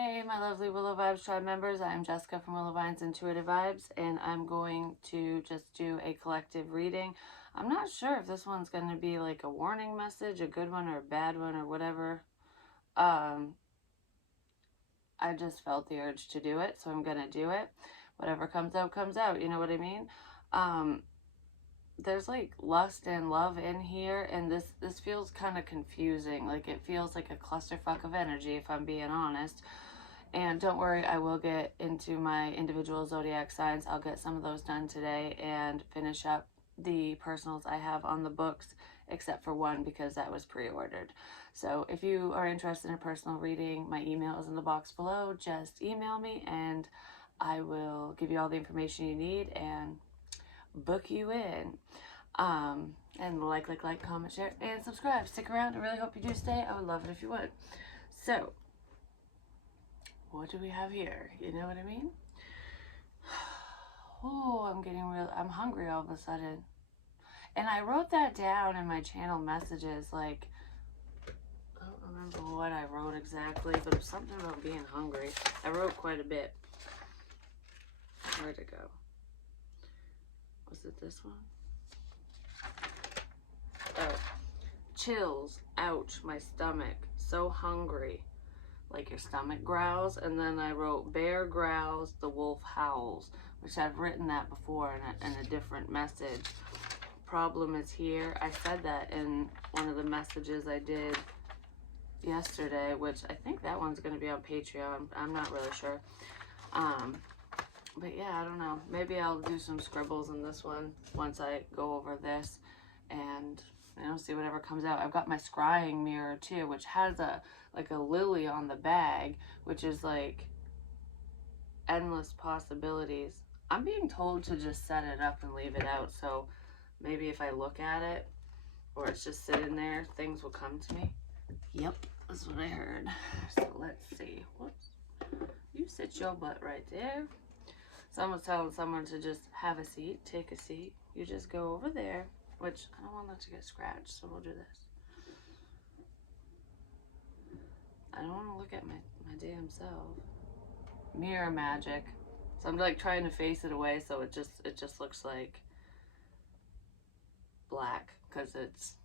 Hey, my lovely Willow Vibes Tribe members. I'm Jessica from Willow Vine's Intuitive Vibes, and I'm going to just do a collective reading. I'm not sure if this one's going to be like a warning message, a good one or a bad one or whatever. I just felt the urge to do it, so I'm going to do it. Whatever comes out, you know what I mean? Um, there's like lust and love in here, and this feels kind of confusing. Like it feels like a clusterfuck of energy, if I'm being honest. And don't worry, I will get into my individual zodiac signs. I'll get some of those done today and finish up the personals I have on the books, except for one because that was pre-ordered. So if you are interested in a personal reading, my email is in the box below. Just email me and I will give you all the information you need and book you in. And like, comment, share, and subscribe. Stick around. I really hope you do stay. I would love it if you would. So, what do we have here? You know what I mean? Oh, I'm hungry all of a sudden. And I wrote that down in my channel messages, like, I don't remember what I wrote exactly, but it was something about being hungry. I wrote quite a bit. Where'd it go? Was it this one? Oh, chills, ouch, my stomach, so hungry. Like your stomach growls. And then I wrote bear growls, the wolf howls, which I've written that before in a different message. Problem is here. I said that in one of the messages I did yesterday, which I think that one's going to be on Patreon. I'm not really sure. But yeah, I don't know. Maybe I'll do some scribbles in this one once I go over this and, you know, see whatever comes out. I've got my scrying mirror too, which has a lily on the bag, which is like endless possibilities. I'm being told to just set it up and leave it out, so maybe if I look at it or it's just sitting there, things will come to me. Yep, that's what I heard. So let's see. Whoops. You sit your butt right there. Someone's telling someone to just have a seat, take a seat. You just go over there, which I don't want that to get scratched, so we'll do this. I don't want to look at my damn self. Mirror magic. So I'm like trying to face it away so it just looks like black because it's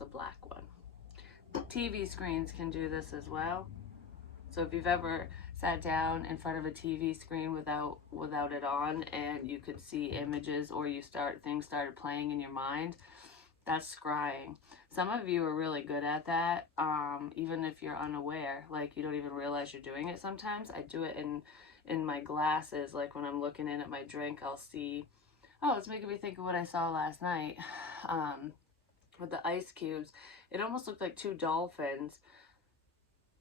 a black one. TV screens can do this as well. So if you've ever sat down in front of a TV screen without it on and you could see images or things started playing in your mind, that's scrying. Some of you are really good at that, even if you're unaware, like you don't even realize you're doing it sometimes. I do it in my glasses, like when I'm looking in at my drink, I'll see, oh, it's making me think of what I saw last night with the ice cubes. It almost looked like two dolphins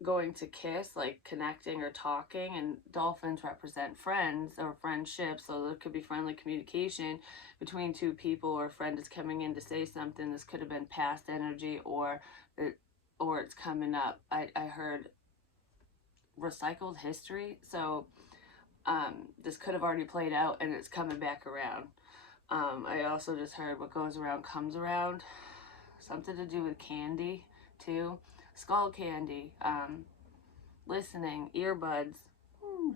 going to kiss, like connecting or talking, and dolphins represent friends or friendships, so there could be friendly communication between two people, or a friend is coming in to say something. This could have been past energy, or it's coming up. I heard recycled history, so this could have already played out and it's coming back around. I also just heard what goes around comes around, something to do with candy too. Skull candy, listening, earbuds,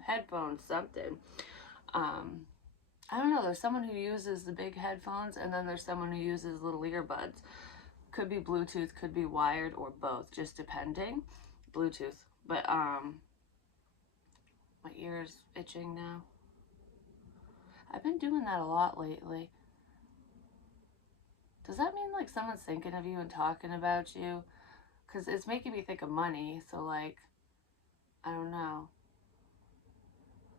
headphones, something. I don't know, there's someone who uses the big headphones and then there's someone who uses little earbuds. Could be Bluetooth, could be wired, or both, just depending. Bluetooth, but my ear's itching now. I've been doing that a lot lately. Does that mean like someone's thinking of you and talking about you? Because it's making me think of money, so like, I don't know.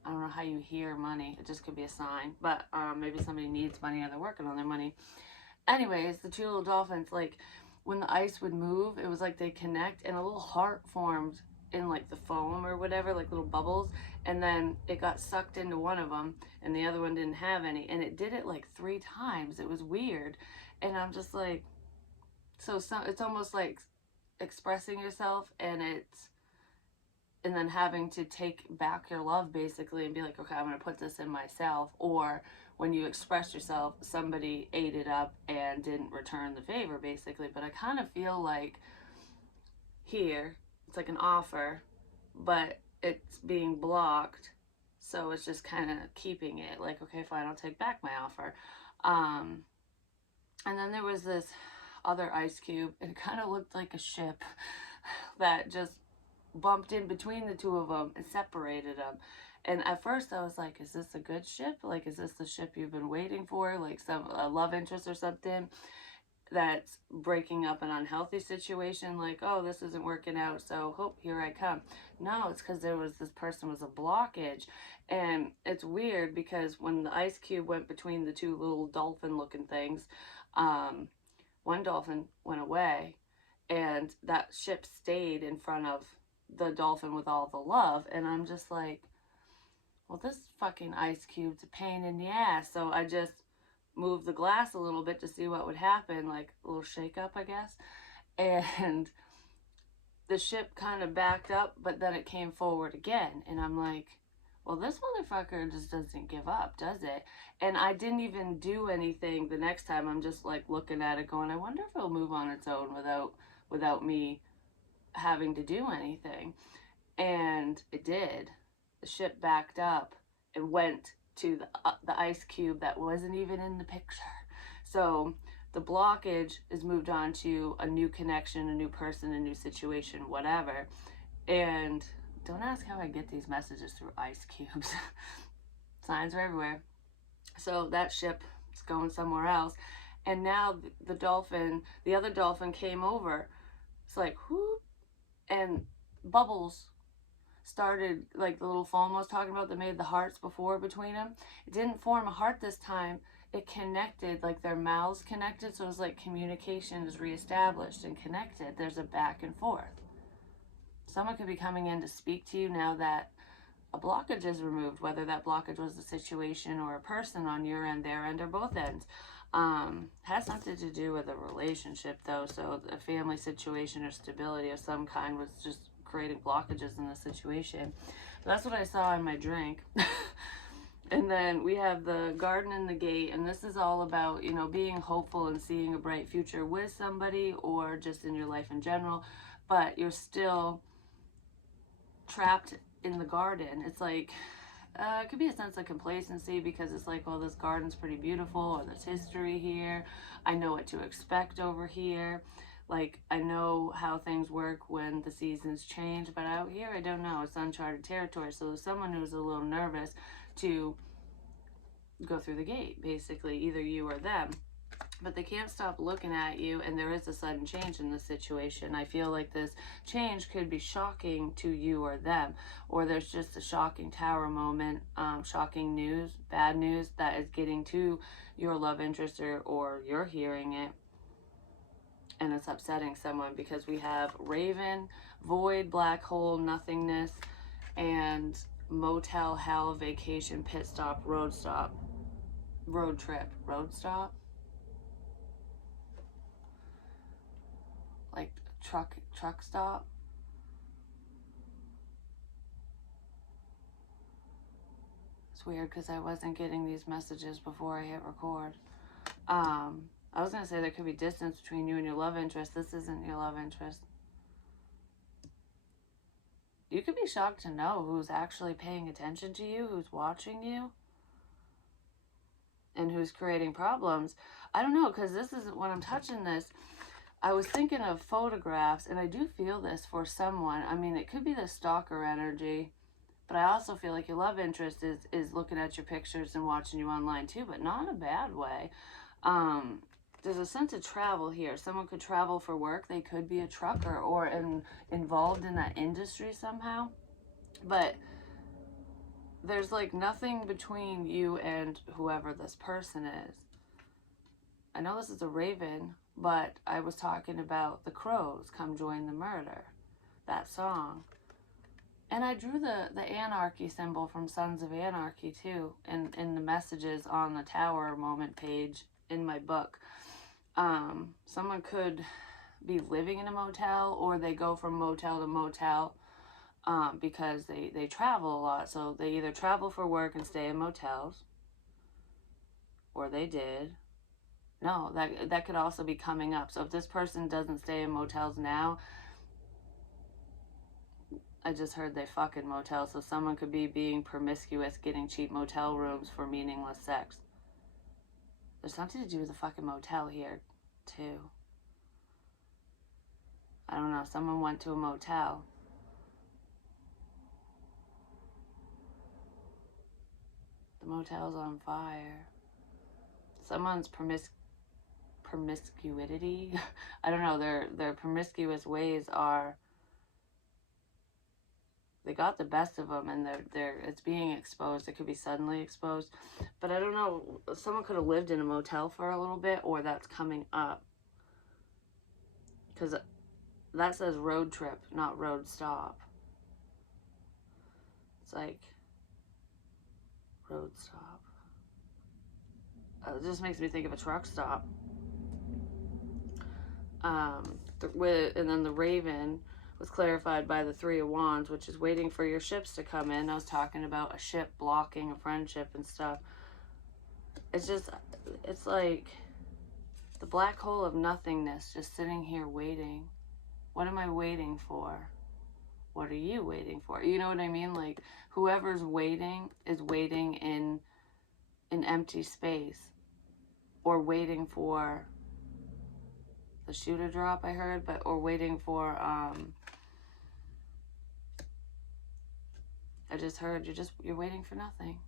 I don't know how you hear money. It just could be a sign. But maybe somebody needs money or they're working on their money. Anyways, the two little dolphins, like when the ice would move, it was like they connect and a little heart formed in like the foam or whatever, like little bubbles. And then it got sucked into one of them and the other one didn't have any. And it did it like 3 times. It was weird. And I'm just like, so it's almost like expressing yourself and then having to take back your love basically and be like, okay, I'm going to put this in myself. Or when you express yourself, somebody ate it up and didn't return the favor basically. But I kind of feel like here, it's like an offer but it's being blocked. So it's just kind of keeping it like, okay, fine, I'll take back my offer. Um, and then there was this other ice cube. It kind of looked like a ship that just bumped in between the two of them and separated them. And at first I was like, is this a good ship? Like, is this the ship you've been waiting for? Like some a love interest or something that's breaking up an unhealthy situation? Like, oh, this isn't working out, so hope here I come. No, it's because this person was a blockage. And it's weird because when the ice cube went between the two little dolphin looking things, um, one dolphin went away and that ship stayed in front of the dolphin with all the love. And I'm just like, well, this fucking ice cube's a pain in the ass. So I just moved the glass a little bit to see what would happen, like a little shake up, I guess. And the ship kind of backed up, but then it came forward again. And I'm like, well, this motherfucker just doesn't give up, does it? And I didn't even do anything the next time. I'm just like looking at it going, I wonder if it'll move on its own without me having to do anything. And it did. The ship backed up and went to the ice cube that wasn't even in the picture. So the blockage is moved on to a new connection, a new person, a new situation, whatever. And don't ask how I get these messages through ice cubes. Signs are everywhere. So that ship is going somewhere else. And now the other dolphin came over. It's like, whoop, and bubbles started, like the little foam I was talking about that made the hearts before between them. It didn't form a heart this time. It connected, like their mouths connected. So it was like communication is reestablished and connected. There's a back and forth. Someone could be coming in to speak to you now that a blockage is removed, whether that blockage was a situation or a person on your end, their end, or both ends. Has something to do with a relationship though. So a family situation or stability of some kind was just creating blockages in the situation. But that's what I saw in my drink. And then we have the garden and the gate, and this is all about, you know, being hopeful and seeing a bright future with somebody or just in your life in general, but you're still trapped in the garden. It's like, it could be a sense of complacency because it's like, well, this garden's pretty beautiful, or there's history here. I know what to expect over here. Like, I know how things work when the seasons change, but out here, I don't know. It's uncharted territory. So there's someone who's a little nervous to go through the gate, basically, either you or them. But they can't stop looking at you, and there is a sudden change in this situation. I feel like this change could be shocking to you or them, or there's just a shocking tower moment, shocking news, bad news that is getting to your love interest, or you're hearing it, and it's upsetting someone, because we have Raven, Void, Black Hole, Nothingness, and Motel, Hell, Vacation, Pit Stop, Road Stop, Road Trip, Road Stop, like truck stop. It's weird because I wasn't getting these messages before I hit record. I was gonna say there could be distance between you and your love interest. This isn't your love interest. You could be shocked to know who's actually paying attention to you, who's watching you, and who's creating problems. I don't know, because this is when I'm touching this, I was thinking of photographs, and I do feel this for someone. I mean, it could be the stalker energy, but I also feel like your love interest is looking at your pictures and watching you online too, but not in a bad way. There's a sense of travel here. Someone could travel for work. They could be a trucker or involved in that industry somehow. But there's like nothing between you and whoever this person is. I know this is a raven, but I was talking about the crows, Come Join the Murder, that song. And I drew the anarchy symbol from Sons of Anarchy too, in the messages on the tower moment page in my book. Someone could be living in a motel, or they go from motel to motel because they travel a lot. So they either travel for work and stay in motels, or they did. No, that could also be coming up. So if this person doesn't stay in motels now, I just heard they fuck in motels, so someone could be being promiscuous, getting cheap motel rooms for meaningless sex. There's something to do with the fucking motel here, too. I don't know, someone went to a motel. The motel's on fire. Someone's promiscuity. I don't know, their promiscuous ways are, they got the best of them, and it's being exposed. It could be suddenly exposed, but I don't know. Someone could have lived in a motel for a little bit, or that's coming up, because that says road trip, not road stop. It's like road stop. It just makes me think of a truck stop. And then the Raven was clarified by the Three of Wands, which is waiting for your ships to come in. I was talking about a ship blocking a friendship and stuff. It's just, it's like the black hole of nothingness, just sitting here waiting. What am I waiting for? What are you waiting for? You know what I mean? Like, whoever's waiting is waiting in an empty space, or waiting for the shoe to drop, I heard, or waiting for, I just heard you're waiting for nothing.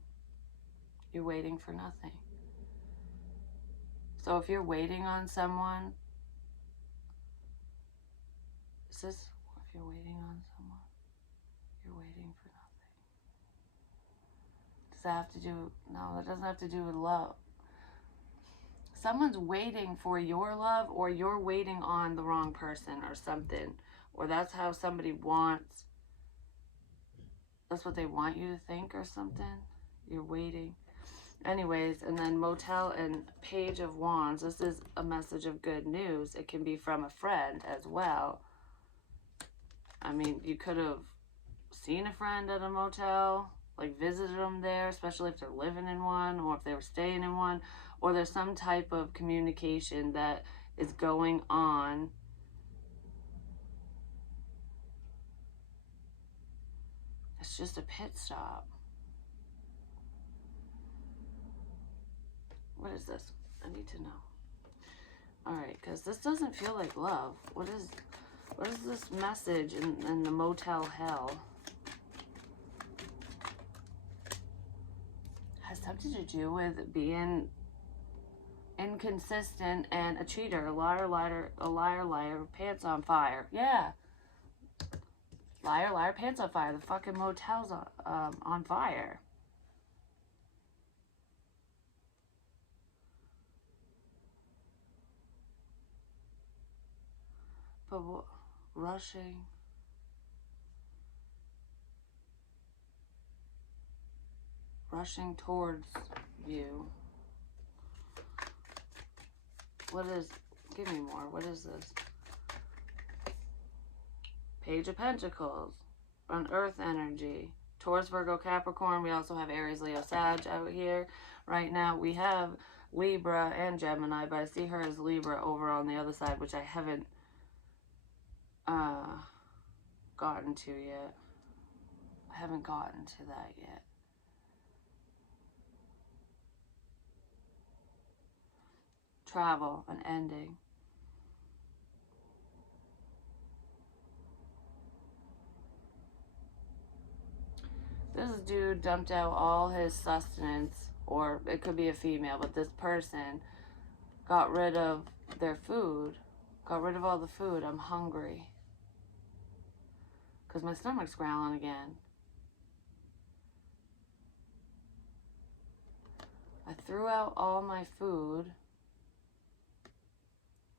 You're waiting for nothing. So if you're waiting on someone, is this, if you're waiting on someone, you're waiting for nothing. Does that have to do, no, that doesn't have to do with love. Someone's waiting for your love, or you're waiting on the wrong person or something. Or that's how somebody wants, that's what they want you to think or something. You're waiting. Anyways, and then Motel and Page of Wands. This is a message of good news. It can be from a friend as well. I mean, you could have seen a friend at a motel, like visited them there, especially if they're living in one, or if they were staying in one, or there's some type of communication that is going on. It's just a pit stop. What is this? I need to know. Alright, because this doesn't feel like love. What is this message in the motel hell? Has something to do with being inconsistent and a cheater, a liar, pants on fire. Yeah. Liar, pants on fire. The fucking motel's on fire. But rushing towards you. What is, give me more. What is this? Page of Pentacles. On Earth energy. Taurus, Virgo, Capricorn. We also have Aries, Leo, Sag out here. Right now we have Libra and Gemini, but I see her as Libra over on the other side, which I haven't gotten to yet. I haven't gotten to that yet. Travel, an ending. This dude dumped out all his sustenance, or it could be a female, but this person got rid of their food, got rid of all the food. I'm hungry. Because my stomach's growling again. I threw out all my food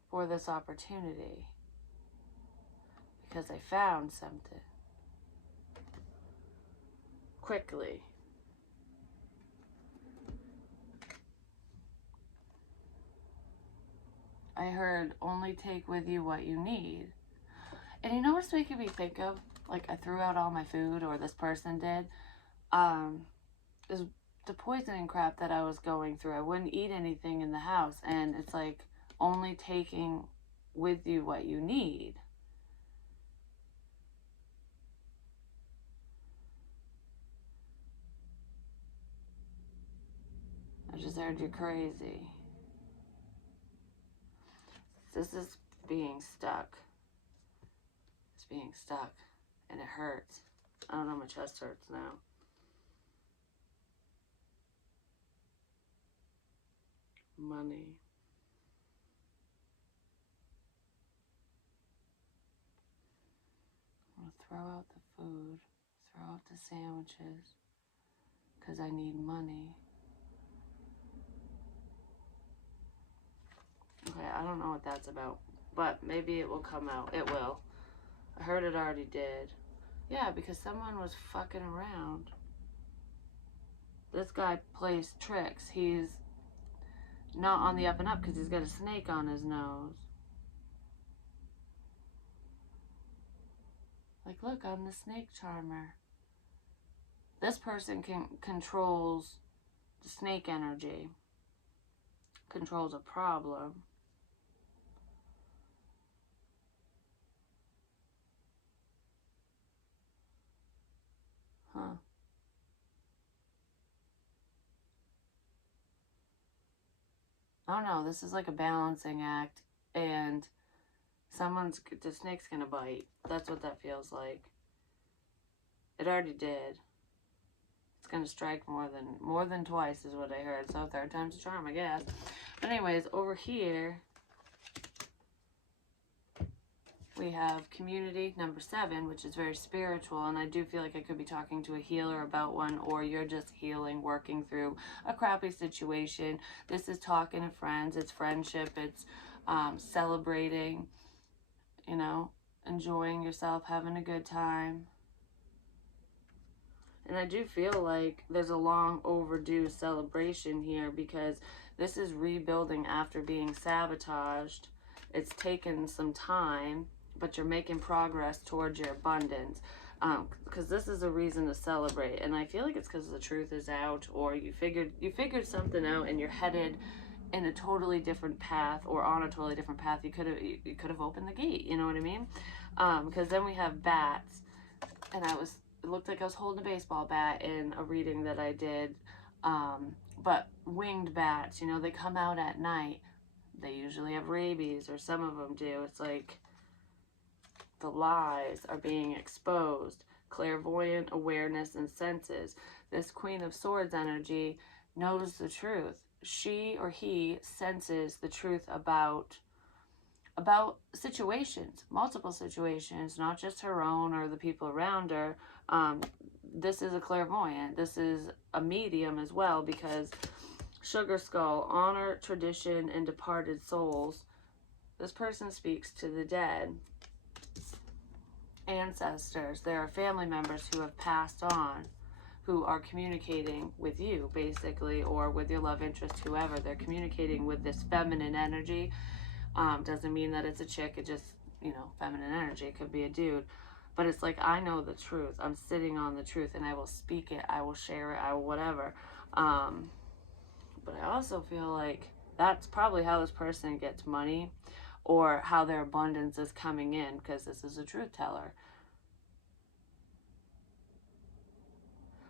for this opportunity because I found something quickly. I heard only take with you what you need. And you know what's making me think of? Like, I threw out all my food, or this person did, is the poisoning crap that I was going through. I wouldn't eat anything in the house, and it's like only taking with you what you need. I just heard you're crazy. This is being stuck. It's being stuck. And it hurts. I don't know, my chest hurts now. Money. I'm going to throw out the food. Throw out the sandwiches. Because I need money. Okay, I don't know what that's about. But maybe it will come out. It will. I heard it already did. Yeah, because someone was fucking around. This guy plays tricks. He's not on the up and up because he's got a snake on his nose. Like, look, I'm the snake charmer. This person controls the snake energy. Controls a problem. Huh. I don't know. This is like a balancing act. And the snake's gonna bite. That's what that feels like. It already did. It's gonna strike more than twice is what I heard. So third time's a charm, I guess. But anyways, over here we have community number 7, which is very spiritual, and I do feel like I could be talking to a healer about one, or you're just healing, working through a crappy situation. This is talking to friends, it's friendship, it's celebrating, you know, enjoying yourself, having a good time. And I do feel like there's a long overdue celebration here, because this is rebuilding after being sabotaged. It's taken some time, but you're making progress towards your abundance. Because this is a reason to celebrate. And I feel like it's because the truth is out, or you figured something out and you're headed in a totally different path, or on a totally different path. You could have opened the gate, you know what I mean? Because then we have bats, and it looked like I was holding a baseball bat in a reading that I did. But winged bats, you know, they come out at night. They usually have rabies, or some of them do. It's like the lies are being exposed. Clairvoyant awareness and senses. This Queen of Swords energy knows the truth. She or he senses the truth about situations, multiple situations, not just her own or the people around her. This is a clairvoyant. This is a medium as well, because Sugar Skull, honor, tradition, and departed souls. This person speaks to the dead. Ancestors. There are family members who have passed on, who are communicating with you, basically, or with your love interest, whoever. They're communicating with this feminine energy. Doesn't mean that it's a chick. It just, you know, feminine energy. It could be a dude. But it's like, I know the truth. I'm sitting on the truth, and I will speak it. I will share it. I will whatever. But I also feel like that's probably how this person gets money, or how their abundance is coming in, because this is a truth teller.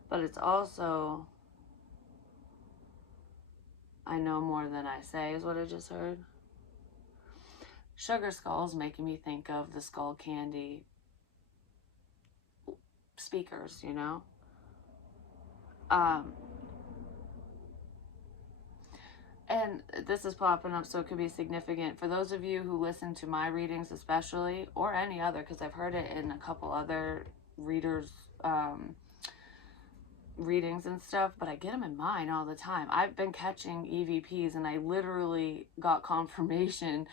But it's also, I know more than I say, is what I just heard. Sugar Skull's making me think of the Skull Candy speakers, you know? And this is popping up, so it could be significant. For those of you who listen to my readings especially, or any other, because I've heard it in a couple other readers' readings and stuff, but I get them in mine all the time. I've been catching EVPs, and I literally got confirmation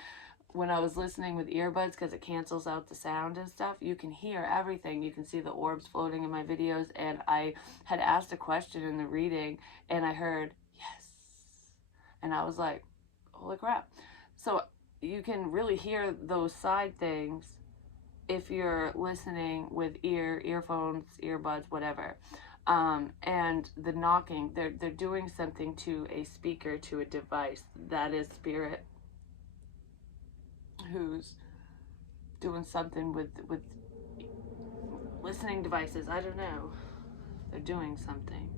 when I was listening with earbuds, because it cancels out the sound and stuff. You can hear everything. You can see the orbs floating in my videos, and I had asked a question in the reading, and I heard, yes. And I was like, holy crap. So you can really hear those side things if you're listening with earphones, earbuds, whatever. And the knocking, they're doing something to a speaker, to a device. That is spirit who's doing something with listening devices. I don't know. They're doing something.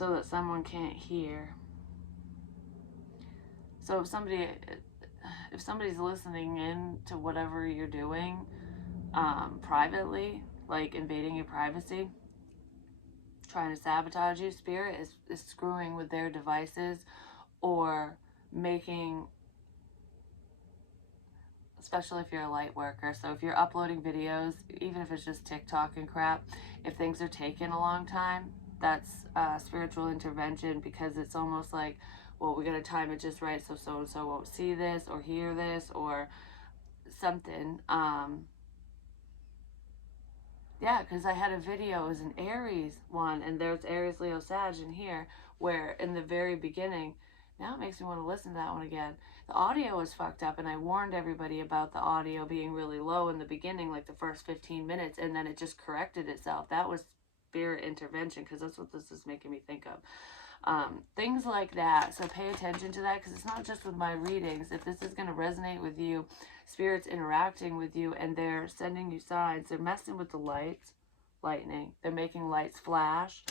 so that someone can't hear. So if somebody's listening in to whatever you're doing privately, like invading your privacy, trying to sabotage you, spirit is screwing with their devices, or making, especially if you're a light worker. So if you're uploading videos, even if it's just TikTok and crap, if things are taking a long time, that's spiritual intervention, because it's almost like, well, we got to time it just right so so-and-so won't see this or hear this or something. Yeah, because I had a video, it was an Aries one, and there's Aries, Leo, Sag in here, where in the very beginning, now it makes me want to listen to that one again. The audio was fucked up, and I warned everybody about the audio being really low in the beginning, like the first 15 minutes, and then it just corrected itself. That was spirit intervention, because that's what this is making me think of. Things like that. So pay attention to that, because it's not just with my readings. If this is going to resonate with you, spirits interacting with you, and they're sending you signs. They're messing with the lights, lightning. They're making lights flash.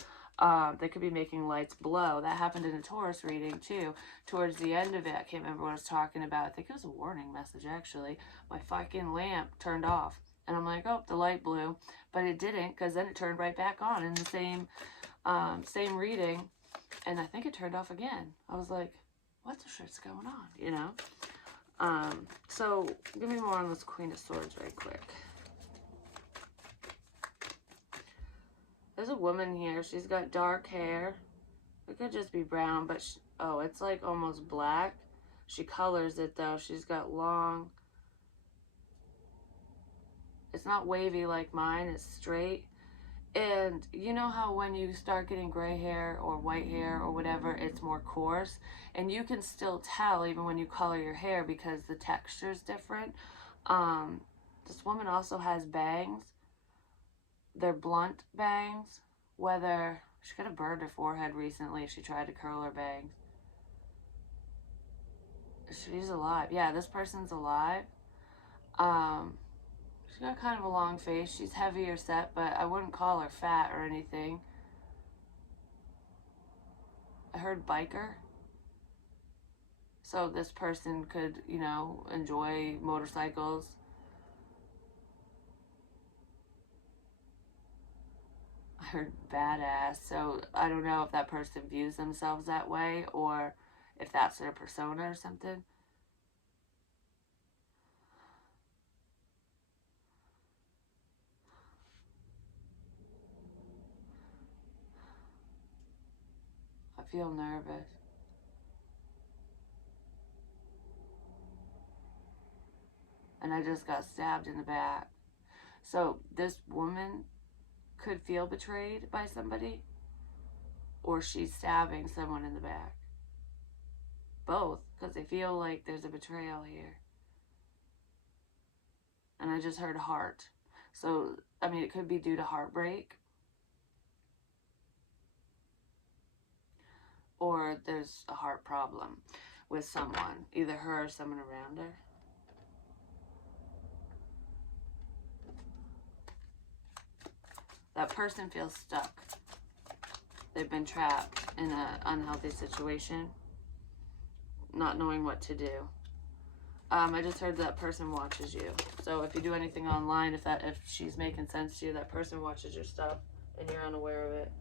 They could be making lights blow. That happened in a Taurus reading too. Towards the end of it, I can't remember what I was talking about. I think it was a warning message, actually. My fucking lamp turned off. And I'm like, oh, the light blew. But it didn't, because then it turned right back on in the same reading. And I think it turned off again. I was like, what the shit's going on, you know? So give me more on this Queen of Swords right quick. There's a woman here. She's got dark hair. It could just be brown, but oh, it's like almost black. She colors it though. She's got long. It's not wavy like mine. It's straight. And you know how when you start getting gray hair or white hair or whatever, it's more coarse, and you can still tell even when you color your hair because the texture is different. This woman also has bangs. They're blunt bangs. Whether she could have burned her forehead recently if she tried to curl her bangs. She's alive. Yeah, this person's alive. She's got kind of a long face. She's heavier set, but I wouldn't call her fat or anything. I heard biker. So this person could, you know, enjoy motorcycles. I heard badass. So I don't know if that person views themselves that way or if that's their persona or something. I feel nervous. And I just got stabbed in the back. So this woman could feel betrayed by somebody, or she's stabbing someone in the back. Both, because I feel like there's a betrayal here. And I just heard heart. So, I mean, it could be due to heartbreak, or there's a heart problem with someone, either her or someone around her. That person feels stuck. They've been trapped in an unhealthy situation, not knowing what to do. I just heard that person watches you. So if you do anything online, if she's making sense to you, that person watches your stuff and you're unaware of it.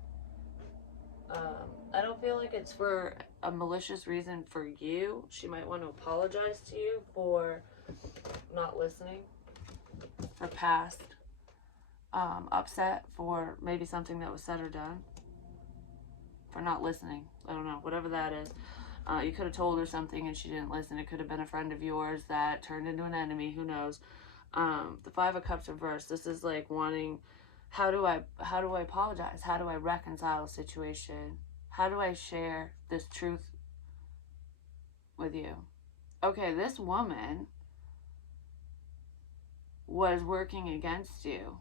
I don't feel like it's for a malicious reason for you. She might want to apologize to you for not listening, her past upset for maybe something that was said or done, for not listening. I don't know, whatever that is. You could have told her something and she didn't listen. It could have been a friend of yours that turned into an enemy. Who knows? The Five of Cups reversed. This is like wanting, how do I apologize? How do I reconcile a situation? How do I share this truth with you? Okay, this woman was working against you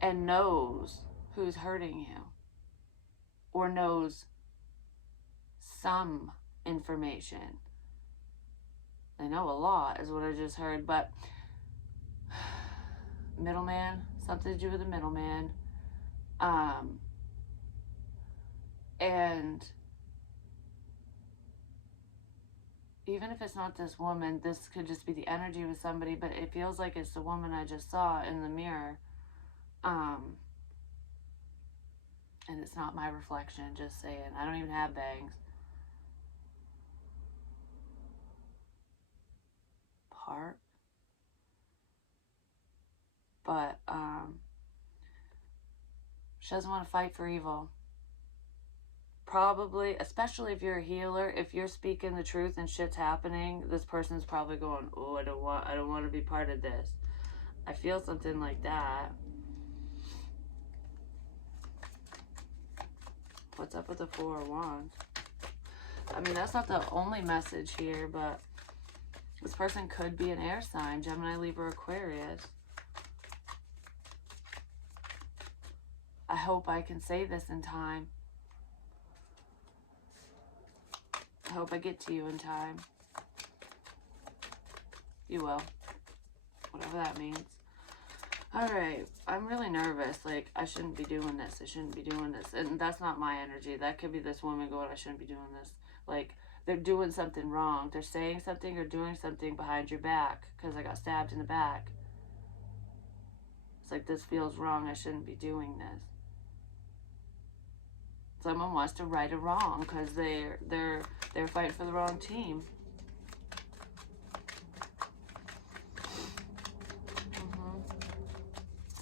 and knows who's hurting you, or knows some information. I know a lot is what I just heard, but middleman, something to do with a middleman. And even if it's not this woman, this could just be the energy with somebody, but it feels like it's the woman I just saw in the mirror. And it's not my reflection, just saying. I don't even have bangs. Part. But, she doesn't want to fight for evil. Probably, especially if you're a healer, if you're speaking the truth and shit's happening, this person's probably going, oh, I don't want to be part of this. I feel something like that. What's up with the Four of Wands? I mean, that's not the only message here, but this person could be an air sign, Gemini, Libra, Aquarius. I hope I can say this in time. I hope I get to you in time. You will. Whatever that means. Alright, I'm really nervous. Like, I shouldn't be doing this. I shouldn't be doing this. And that's not my energy. That could be this woman going, I shouldn't be doing this. Like, they're doing something wrong. They're saying something or doing something behind your back because I got stabbed in the back. It's like, this feels wrong. I shouldn't be doing this. Someone wants to right a wrong because they're fighting for the wrong team.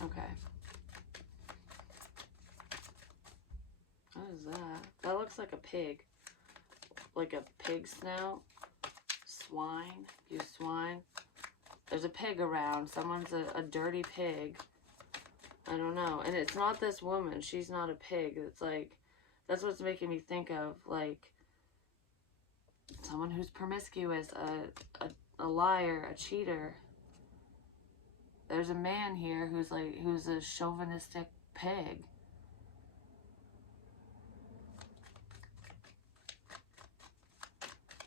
Okay. What is that? That looks like a pig. Like a pig snout. Swine. Use swine. There's a pig around. Someone's a dirty pig. I don't know. And it's not this woman. She's not a pig. It's like, that's what's making me think of, like, someone who's promiscuous, a liar, a cheater. There's a man here who's a chauvinistic pig.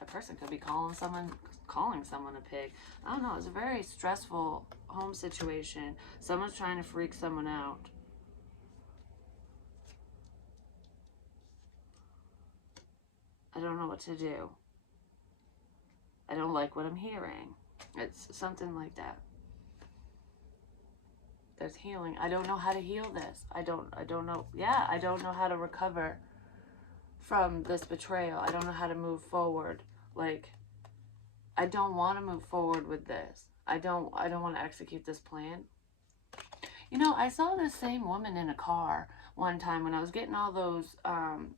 A person could be calling someone a pig. I don't know. It's a very stressful home situation. Someone's trying to freak someone out. I don't know what to do. I don't like what I'm hearing. It's something like that. There's healing. I don't know how to heal this. I don't know. Yeah, I don't know how to recover from this betrayal. I don't know how to move forward. Like, I don't want to move forward with this. I don't want to execute this plan. You know, I saw this same woman in a car one time when I was getting all those,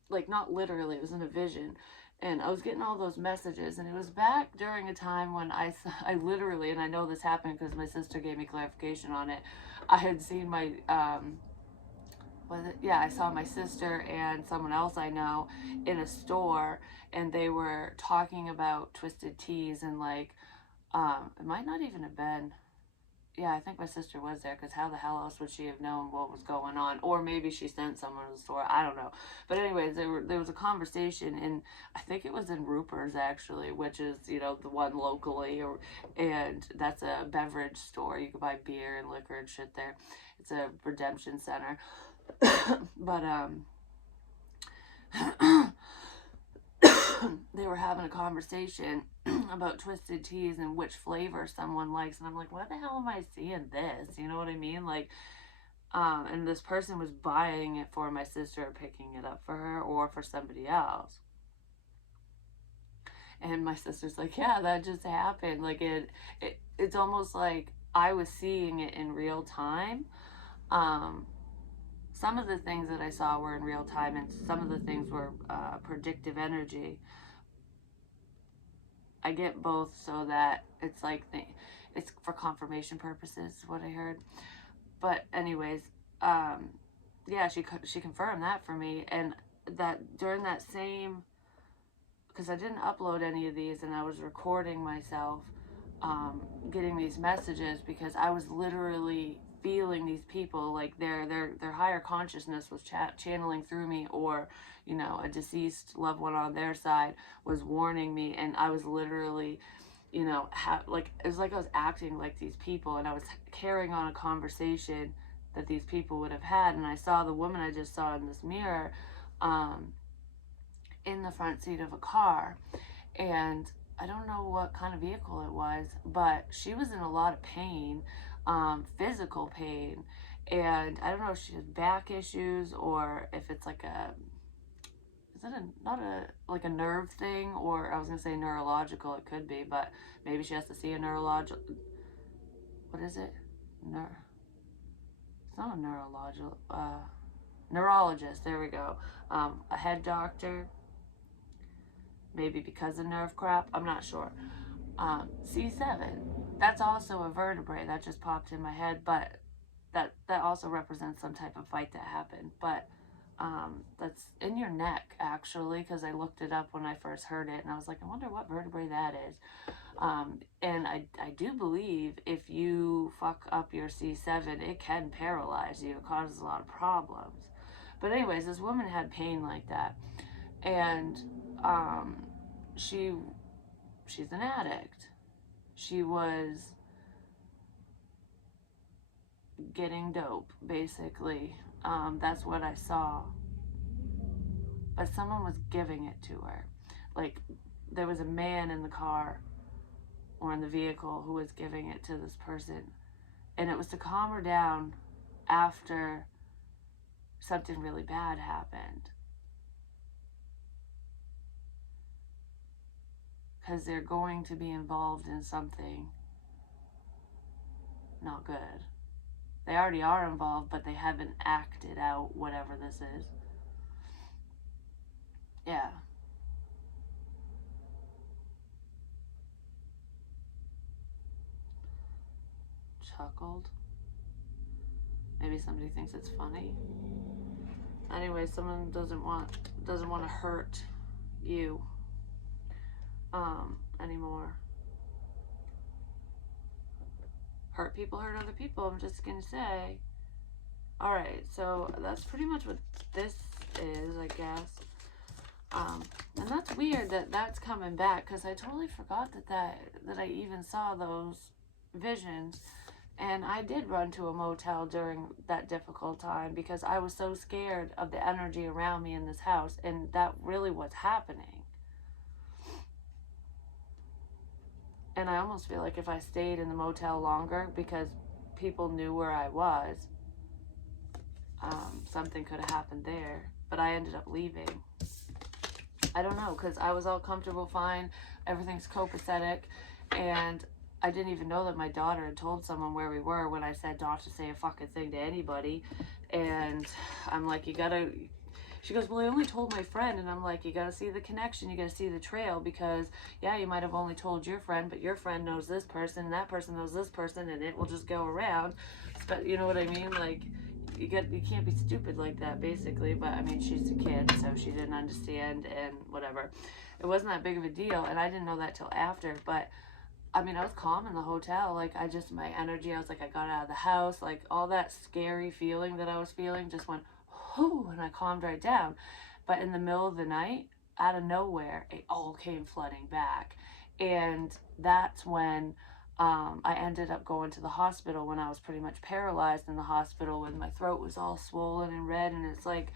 like, not literally, it was in a vision, and I was getting all those messages, and it was back during a time when I literally, and I know this happened because my sister gave me clarification on it, I had seen my, I saw my sister and someone else I know in a store, and they were talking about twisted teas, and, like, it might not even have been, yeah, I think my sister was there, because how the hell else would she have known what was going on? Or maybe she sent someone to the store. I don't know. But anyways, there was a conversation, and I think it was in Rupert's, actually, which is, you know, the one locally. And that's a beverage store. You can buy beer and liquor and shit there. It's a redemption center. But, they were having a conversation about twisted teas and which flavor someone likes, and I'm like, why the hell am I seeing this? You know what I mean? Like, and this person was buying it for my sister, picking it up for her or for somebody else. And my sister's like, yeah, that just happened. Like, it's almost like I was seeing it in real time. Some of the things that I saw were in real time, and some of the things were predictive energy. I get both so that it's like, it's for confirmation purposes, what I heard. But anyways, yeah, she confirmed that for me, and that during that same, because I didn't upload any of these, and I was recording myself getting these messages, because I was literally feeling these people, like their higher consciousness was channeling through me, or, you know, a deceased loved one on their side was warning me, and I was literally, you know, like, it was like I was acting like these people, and I was carrying on a conversation that these people would have had. And I saw the woman I just saw in this mirror, in the front seat of a car. And I don't know what kind of vehicle it was, but she was in a lot of pain, physical pain. And I don't know if she has back issues or if it's like is it not a, like a nerve thing, or I was going to say neurological, it could be, but maybe she has to see a neurological, what is it? It's not a neurological, neurologist, there we go. A head doctor, maybe because of nerve crap, I'm not sure. C7, that's also a vertebrae that just popped in my head, but that also represents some type of fight that happened. But that's in your neck, actually, because I looked it up when I first heard it, and I was like, I wonder what vertebrae that is. And I do believe if you fuck up your C7, it can paralyze you. It causes a lot of problems. But anyways, this woman had pain like that, and she's an addict. She was getting dope, basically. That's what I saw. But someone was giving it to her. Like, there was a man in the car or in the vehicle who was giving it to this person. And it was to calm her down after something really bad happened. Because they're going to be involved in something not good. They already are involved, but they haven't acted out whatever this is. Yeah. Chuckled. Maybe somebody thinks it's funny. Anyway, someone doesn't want to hurt you anymore. Hurt people hurt other people, I'm just gonna say. Alright, so that's pretty much what this is, I guess. And that's weird that that's coming back, because I totally forgot that I even saw those visions. And I did run to a motel during that difficult time because I was so scared of the energy around me in this house, and that really was happening. And I almost feel like if I stayed in the motel longer, because people knew where I was, something could have happened there. But I ended up leaving. I don't know, because I was all comfortable, fine, everything's copacetic, and I didn't even know that my daughter had told someone where we were when I said not to say a fucking thing to anybody. And I'm like, she goes, well, I only told my friend. And I'm like, you gotta see the connection, you gotta see the trail, because yeah, you might have only told your friend, but your friend knows this person, and that person knows this person, and it will just go around. But you know what I mean? Like, you can't be stupid like that, basically. But I mean, she's a kid, so she didn't understand, and whatever. It wasn't that big of a deal, and I didn't know that till after. But I mean, I was calm in the hotel. Like, my energy, I was like, I got out of the house. Like, all that scary feeling that I was feeling just went, whoo, and I calmed right down. But in the middle of the night, out of nowhere, it all came flooding back. And that's when I ended up going to the hospital, when I was pretty much paralyzed in the hospital, when my throat was all swollen and red. And it's like,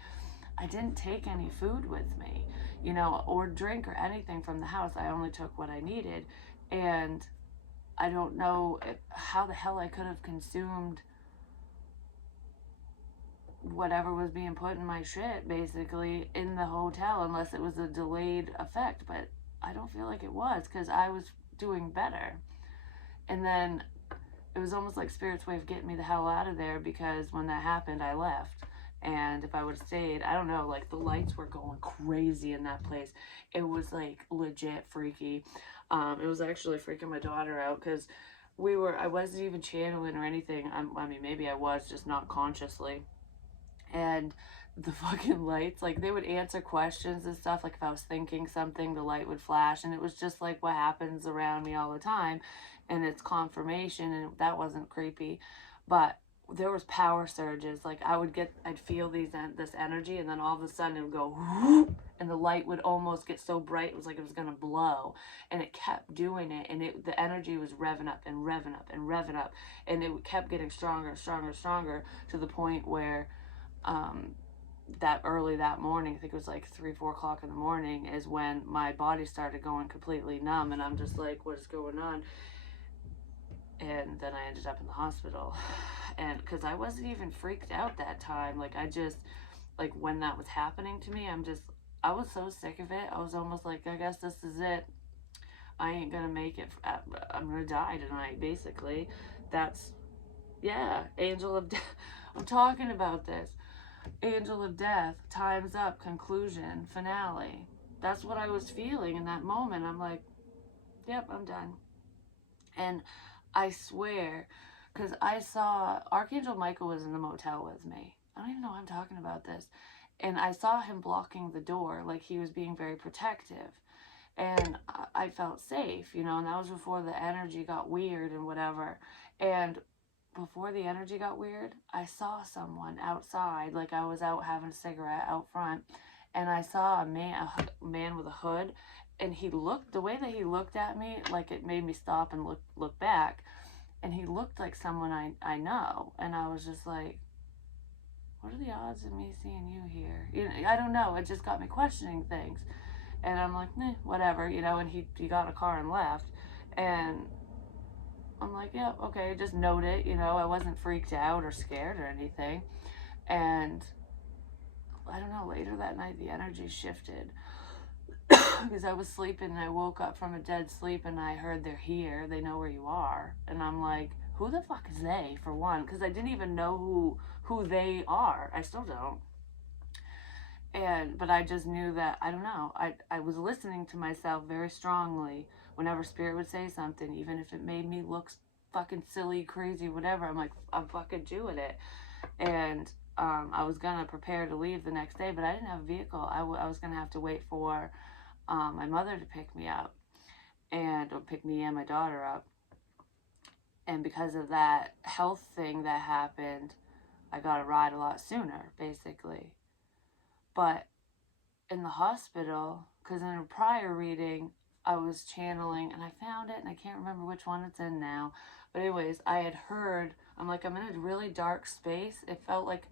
I didn't take any food with me, you know, or drink or anything from the house. I only took what I needed. And I don't know how the hell I could have consumed whatever was being put in my shit, basically, in the hotel, unless it was a delayed effect. But I don't feel like it was, because I was doing better. And then it was almost like Spirit's way of getting me the hell out of there, because when that happened, I left. And if I would have stayed, I don't know, like, the lights were going crazy in that place. It was, like, legit freaky. It was actually freaking my daughter out, because I wasn't even channeling or anything. I mean, maybe I was, just not consciously. And the fucking lights, like, they would answer questions and stuff. Like, if I was thinking something, the light would flash, and it was just like what happens around me all the time. And it's confirmation, and that wasn't creepy. But there was power surges. Like, I'd feel this energy, and then all of a sudden it would go whoop, and the light would almost get so bright it was like it was gonna blow. And it kept doing it, and the energy was revving up and revving up and revving up, and it kept getting stronger, stronger, stronger, to the point where that early that morning, I think it was like 3, 4 o'clock in the morning, is when my body started going completely numb, and I'm just like, what is going on? And then I ended up in the hospital, and because I wasn't even freaked out that time, like I just, like when that was happening to me, I was so sick of it. I was almost like, I guess this is it. I ain't gonna make it. I'm gonna die tonight, basically. That's, yeah, angel of death. I'm talking about this. Angel of death, time's up, conclusion, finale. That's what I was feeling in that moment. I'm like, yep, I'm done. And I swear, because I saw Archangel Michael was in the motel with me. I don't even know why I'm talking about this. And I saw him blocking the door, like he was being very protective. And I felt safe, you know, and that was before the energy got weird and whatever. And before the energy got weird, I saw someone outside, like I was out having a cigarette out front, and I saw a man with a hood, and he looked, the way that he looked at me, like it made me stop and look back, and he looked like someone I know, and I was just like, what are the odds of me seeing you here? You know, I don't know, it just got me questioning things, and I'm like, whatever, you know, and he got a car and left, and I'm like, yeah, okay, just note it, you know, I wasn't freaked out or scared or anything. And I don't know, later that night the energy shifted because I was sleeping and I woke up from a dead sleep and I heard they're here, they know where you are. And I'm like, who the fuck is they, for one? Because I didn't even know who they are. I still don't. But I just knew that, I don't know, I was listening to myself very strongly whenever spirit would say something, even if it made me look fucking silly, crazy, whatever. I'm like, I'm fucking doing it. And I was gonna prepare to leave the next day, but I didn't have a vehicle. I was gonna have to wait for my mother to pick me up, or pick me and my daughter up. And because of that health thing that happened, I got a ride a lot sooner, basically. But in the hospital, because in a prior reading, I was channeling, and I found it, and I can't remember which one it's in now. But anyways, I had heard, I'm like, I'm in a really dark space. It felt like,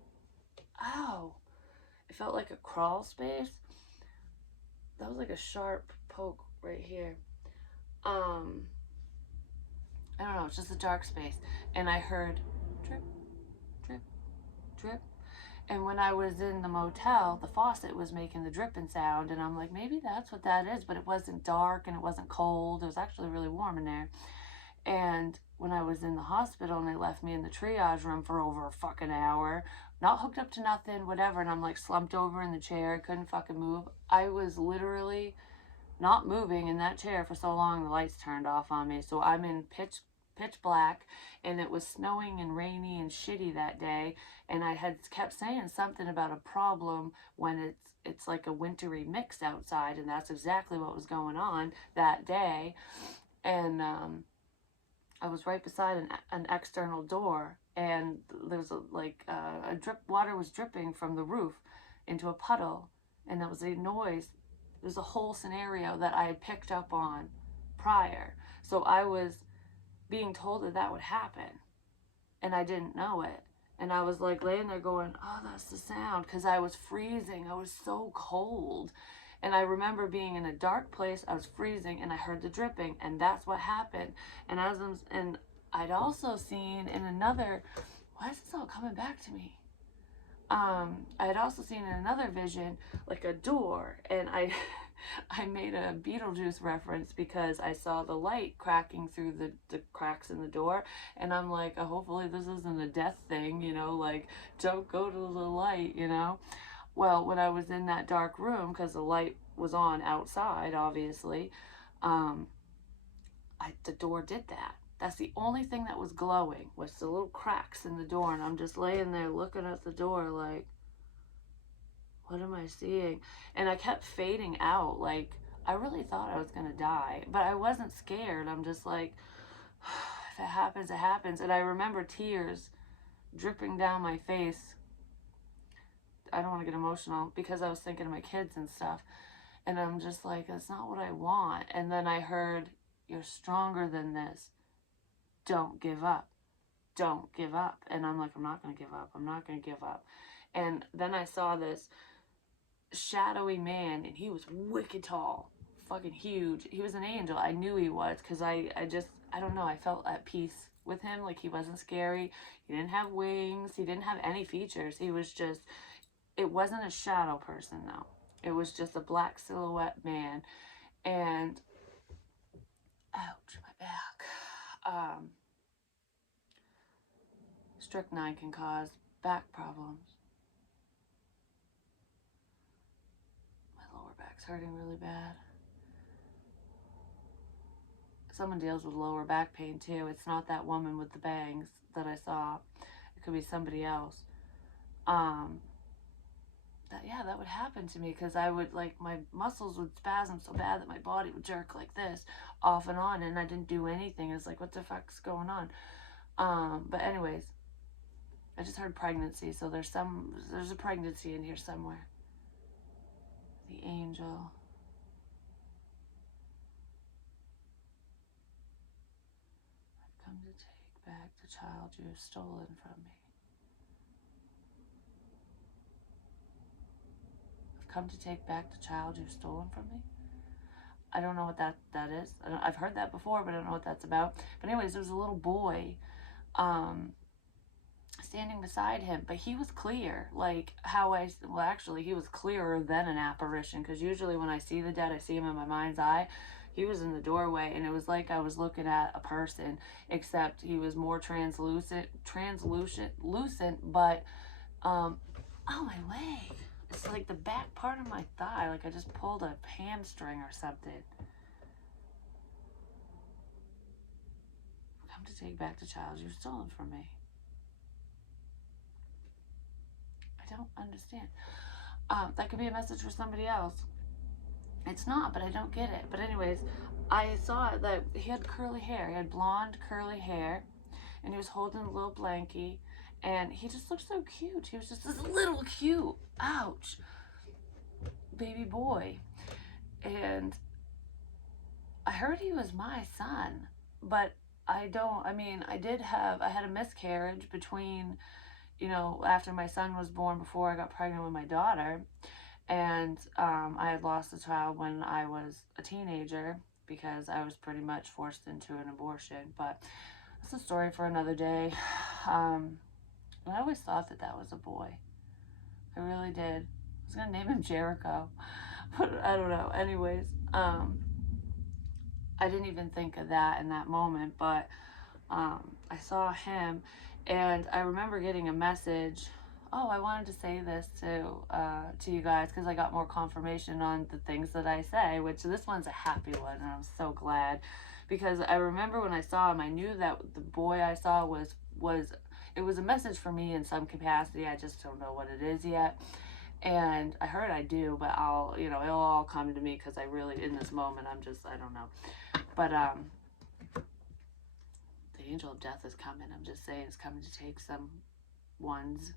ow, it felt like a crawl space. That was like a sharp poke right here. I don't know, it's just a dark space. And I heard drip, drip, drip. And when I was in the motel, the faucet was making the dripping sound, and I'm like, maybe that's what that is, but it wasn't dark and it wasn't cold. It was actually really warm in there. And when I was in the hospital and they left me in the triage room for over a fucking hour, not hooked up to nothing, whatever, and I'm like slumped over in the chair, couldn't fucking move. I was literally not moving in that chair for so long, the lights turned off on me. So I'm in pitch black, and it was snowing and rainy and shitty that day, and I had kept saying something about a problem when it's like a wintry mix outside, and that's exactly what was going on that day. And I was right beside an external door, and there's a drip, water was dripping from the roof into a puddle, and that was a noise. There's a whole scenario that I had picked up on prior. So I was being told that that would happen, and I didn't know it. And I was like laying there going, oh, that's the sound, because I was freezing. I was so cold. And I remember being in a dark place, I was freezing, and I heard the dripping, and that's what happened. And I'd also seen in another, why is this all coming back to me? I had also seen in another vision like a door, and I I made a Beetlejuice reference because I saw the light cracking through the cracks in the door, and I'm like, oh, hopefully this isn't a death thing, you know, like don't go to the light, you know. Well, when I was in that dark room, because the light was on outside, obviously, the door did that. That's the only thing that was glowing, was the little cracks in the door, and I'm just laying there looking at the door like, what am I seeing? And I kept fading out, like I really thought I was gonna die, but I wasn't scared. I'm just like, if it happens, it happens. And I remember tears dripping down my face. I don't want to get emotional because I was thinking of my kids and stuff, and I'm just like, that's not what I want. And then I heard, you're stronger than this, don't give up, don't give up. And I'm like, I'm not gonna give up, I'm not gonna give up. And then I saw this shadowy man, and he was wicked tall, fucking huge. He was an angel. I knew he was, because I don't know, I felt at peace with him. Like, he wasn't scary. He didn't have wings. He didn't have any features. He was just, it wasn't a shadow person, though. It was just a black silhouette man. And, ouch, my back. Strychnine can cause back problems. My lower back's hurting really bad. Someone deals with lower back pain too. It's not that woman with the bangs that I saw. It could be somebody else. That would happen to me, because I would, like, my muscles would spasm so bad that my body would jerk like this off and on, and I didn't do anything. It's like, what the fuck's going on? But anyways, I just heard pregnancy, so there's a pregnancy in here somewhere. The angel. I've come to take back the child you have stolen from me. I've come to take back the child you've stolen from me. I don't know what that is. I've heard that before, but I don't know what that's about. But anyways, there was a little boy standing beside him, but he was clear, like how actually, he was clearer than an apparition, because usually when I see the dead, I see him in my mind's eye. He was in the doorway, and it was like I was looking at a person, except he was more translucent, but, oh, my leg. It's like the back part of my thigh, like I just pulled a hamstring or something. Come to take back the child you've stolen from me. I don't understand. That could be a message for somebody else. It's not, but I don't get it. But anyways, I saw that he had curly hair. He had blonde curly hair, and he was holding a little blankie, and he just looked so cute. He was just this little cute, ouch, baby boy. And I heard he was my son, but I had a miscarriage between, after my son was born, before I got pregnant with my daughter. And I had lost a child when I was a teenager, because I was pretty much forced into an abortion. But that's a story for another day. I always thought that was a boy. I really did. I was going to name him Jericho, but I don't know. Anyways, I didn't even think of that in that moment, but I saw him, and I remember getting a message. Oh, I wanted to say this to you guys, because I got more confirmation on the things that I say, which this one's a happy one, and I'm so glad, because I remember when I saw him, I knew that the boy I saw was it was a message for me in some capacity. I just don't know what it is yet. And I heard I do, but it'll all come to me, because I really, in this moment, I don't know. But, the angel of death is coming. I'm just saying, it's coming to take some ones.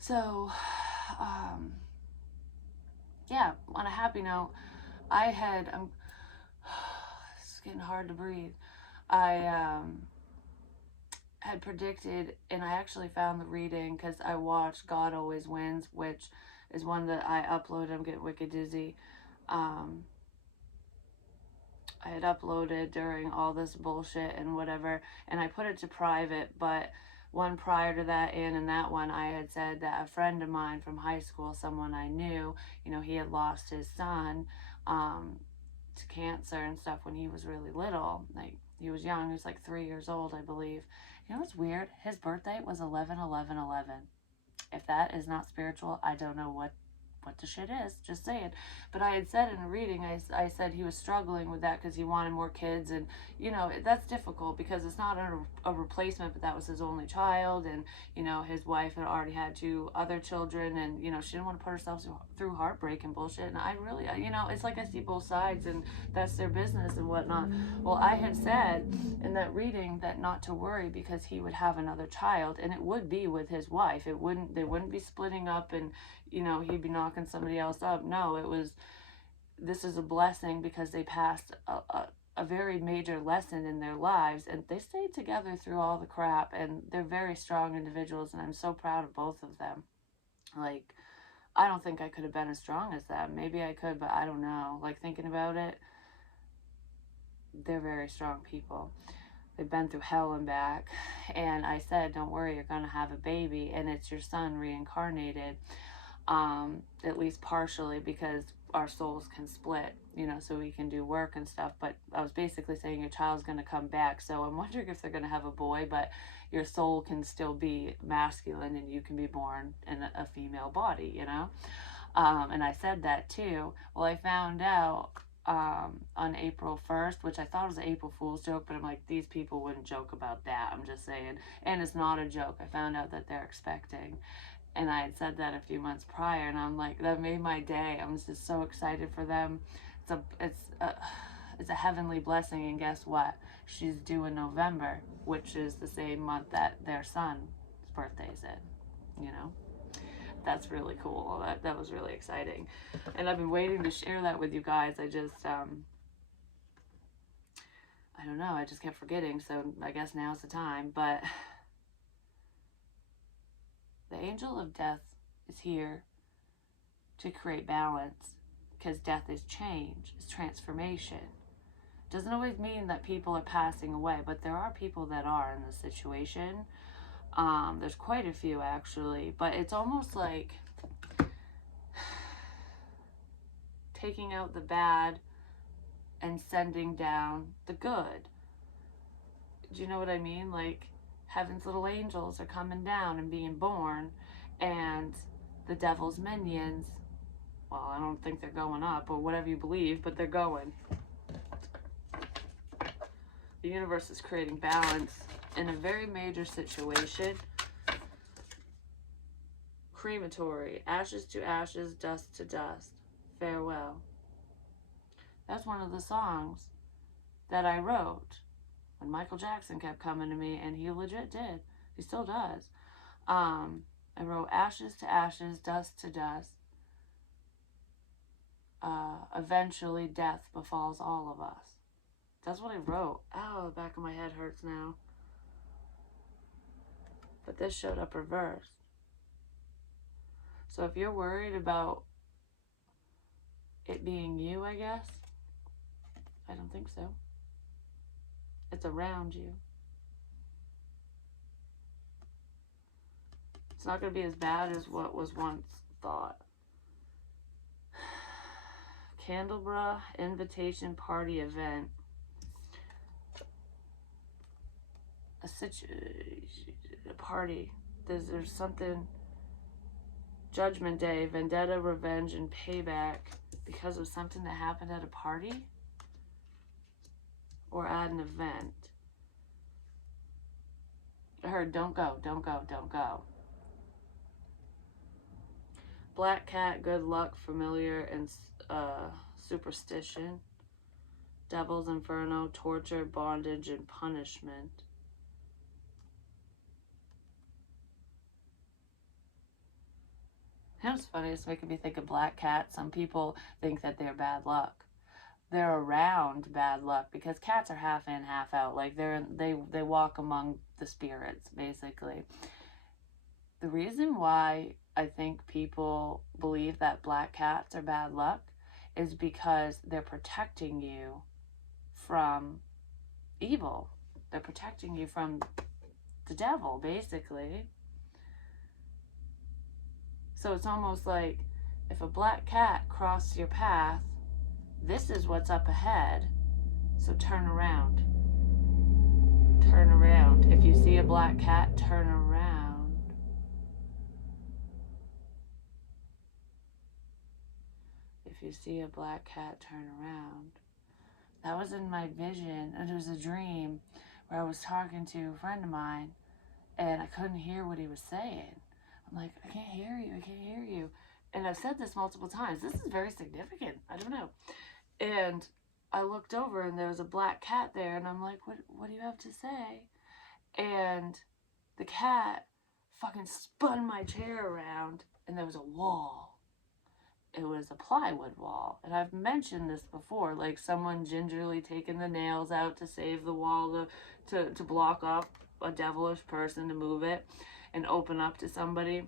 So, yeah, on a happy note, it's getting hard to breathe. I, had predicted, and I actually found the reading, because I watched God Always Wins, which is one that I uploaded. I'm getting wicked dizzy. I had uploaded during all this bullshit and whatever, and I put it to private, but one prior to that, and in that one, I had said that a friend of mine from high school, someone I knew, he had lost his son to cancer and stuff when he was really little. Like, he was young. He was like 3 years old, I believe. You know what's weird? His birthday was 11/11/11. If that is not spiritual, I don't know what the shit is. Just saying. But I had said in a reading, I said he was struggling with that, because he wanted more kids, and that's difficult, because it's not a replacement, but that was his only child, and his wife had already had 2 other children, and she didn't want to put herself through heartbreak and bullshit. And I really, it's like I see both sides, and that's their business and whatnot. Well, I had said in that reading that not to worry, because he would have another child, and it would be with his wife. They wouldn't be splitting up, and he'd be knocking somebody else up. No, this is a blessing, because they passed a very major lesson in their lives, and they stayed together through all the crap, and they're very strong individuals, and I'm so proud of both of them. Like, I don't think I could have been as strong as them. Maybe I could, but I don't know. Like, thinking about it, they're very strong people. They've been through hell and back. And I said, don't worry, you're going to have a baby, and it's your son reincarnated, at least partially, because our souls can split, you know, so we can do work and stuff. But I was basically saying your child's going to come back. So I'm wondering if they're going to have a boy, but your soul can still be masculine and you can be born in a female body, you know? And I said that too. Well, I found out on April 1st, which I thought was an April Fool's joke, but I'm like, these people wouldn't joke about that. I'm just saying. And it's not a joke. I found out that they're expecting. And I had said that a few months prior, and I'm like, that made my day. I was just so excited for them. It's a heavenly blessing, and guess what? She's due in November, which is the same month that their son's birthday's in, you know? That's really cool. That was really exciting. And I've been waiting to share that with you guys. I just, I don't know, I just kept forgetting, so I guess now's the time. But the angel of death is here to create balance, because death is change, it's transformation. Doesn't always mean that people are passing away, but there are people that are in this situation. There's quite a few actually, but it's almost like taking out the bad and sending down the good. Do you know what I mean? Like, heaven's little angels are coming down and being born, and the devil's minions, well, I don't think they're going up or whatever you believe, but they're going. The universe is creating balance in a very major situation. Crematory, ashes to ashes, dust to dust, farewell. That's one of the songs that I wrote when Michael Jackson kept coming to me, and he legit did. He still does. I wrote ashes to ashes, dust to dust. Eventually death befalls all of us. That's what I wrote. Ow, the back of my head hurts now. But this showed up reversed. So if you're worried about it being you, I guess, I don't think so. It's around you. It's not going to be as bad as what was once thought. Candelabra invitation party event. A party. There's something. Judgment Day, vendetta, revenge, and payback because of something that happened at a party or at an event. I heard don't go, don't go, don't go. Black cat, good luck, familiar, and superstition. Devil's inferno, torture, bondage, and punishment. You know what's funny? It's making me think of black cats. Some people think that they're bad luck. They're around bad luck because cats are half in, half out. Like they walk among the spirits, basically. The reason why I think people believe that black cats are bad luck is because they're protecting you from evil. They're protecting you from the devil, basically. So it's almost like if a black cat crossed your path, this is what's up ahead. So turn around. Turn around. If you see a black cat, turn around. If you see a black cat, turn around. That was in my vision, and it was a dream where I was talking to a friend of mine, and I couldn't hear what he was saying. I'm like, I can't hear you, I can't hear you. And I've said this multiple times. This is very significant. I don't know. And I looked over, and there was a black cat there, and I'm like, what do you have to say? And the cat fucking spun my chair around, and there was a wall. it was a plywood wall. And I've mentioned this before, like someone gingerly taking the nails out to save the wall, to block off a devilish person to move it and open up to somebody.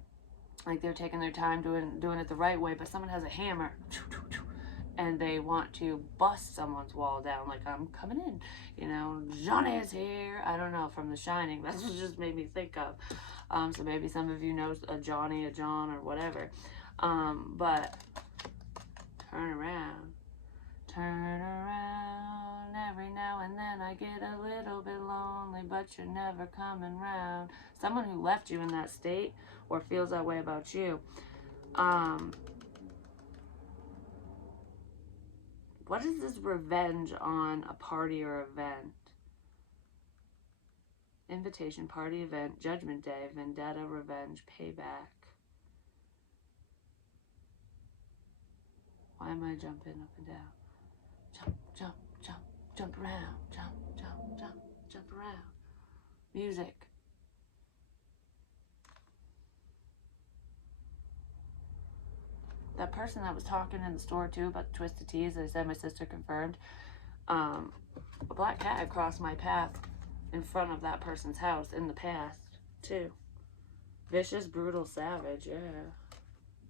Like they're taking their time doing it the right way, but someone has a hammer and they want to bust someone's wall down. Like, I'm coming in, you know, Johnny is here. I don't know, from The Shining. That's what just made me think of. So maybe some of you know a Johnny, a John, or whatever. But turn around. Turn around. Every now and then I get a little bit lonely, but you're never coming round. Someone who left you in that state or feels that way about you. What is this revenge on a party or event? Invitation, party, event, judgment day, vendetta, revenge, payback. Why am I jumping up and down? Jump, jump, jump, jump around. Jump, jump, jump, jump around. Music. That person that was talking in the store too about the twisted teas, I said my sister confirmed. A black cat had crossed my path in front of that person's house in the past too. Vicious, brutal, savage, yeah.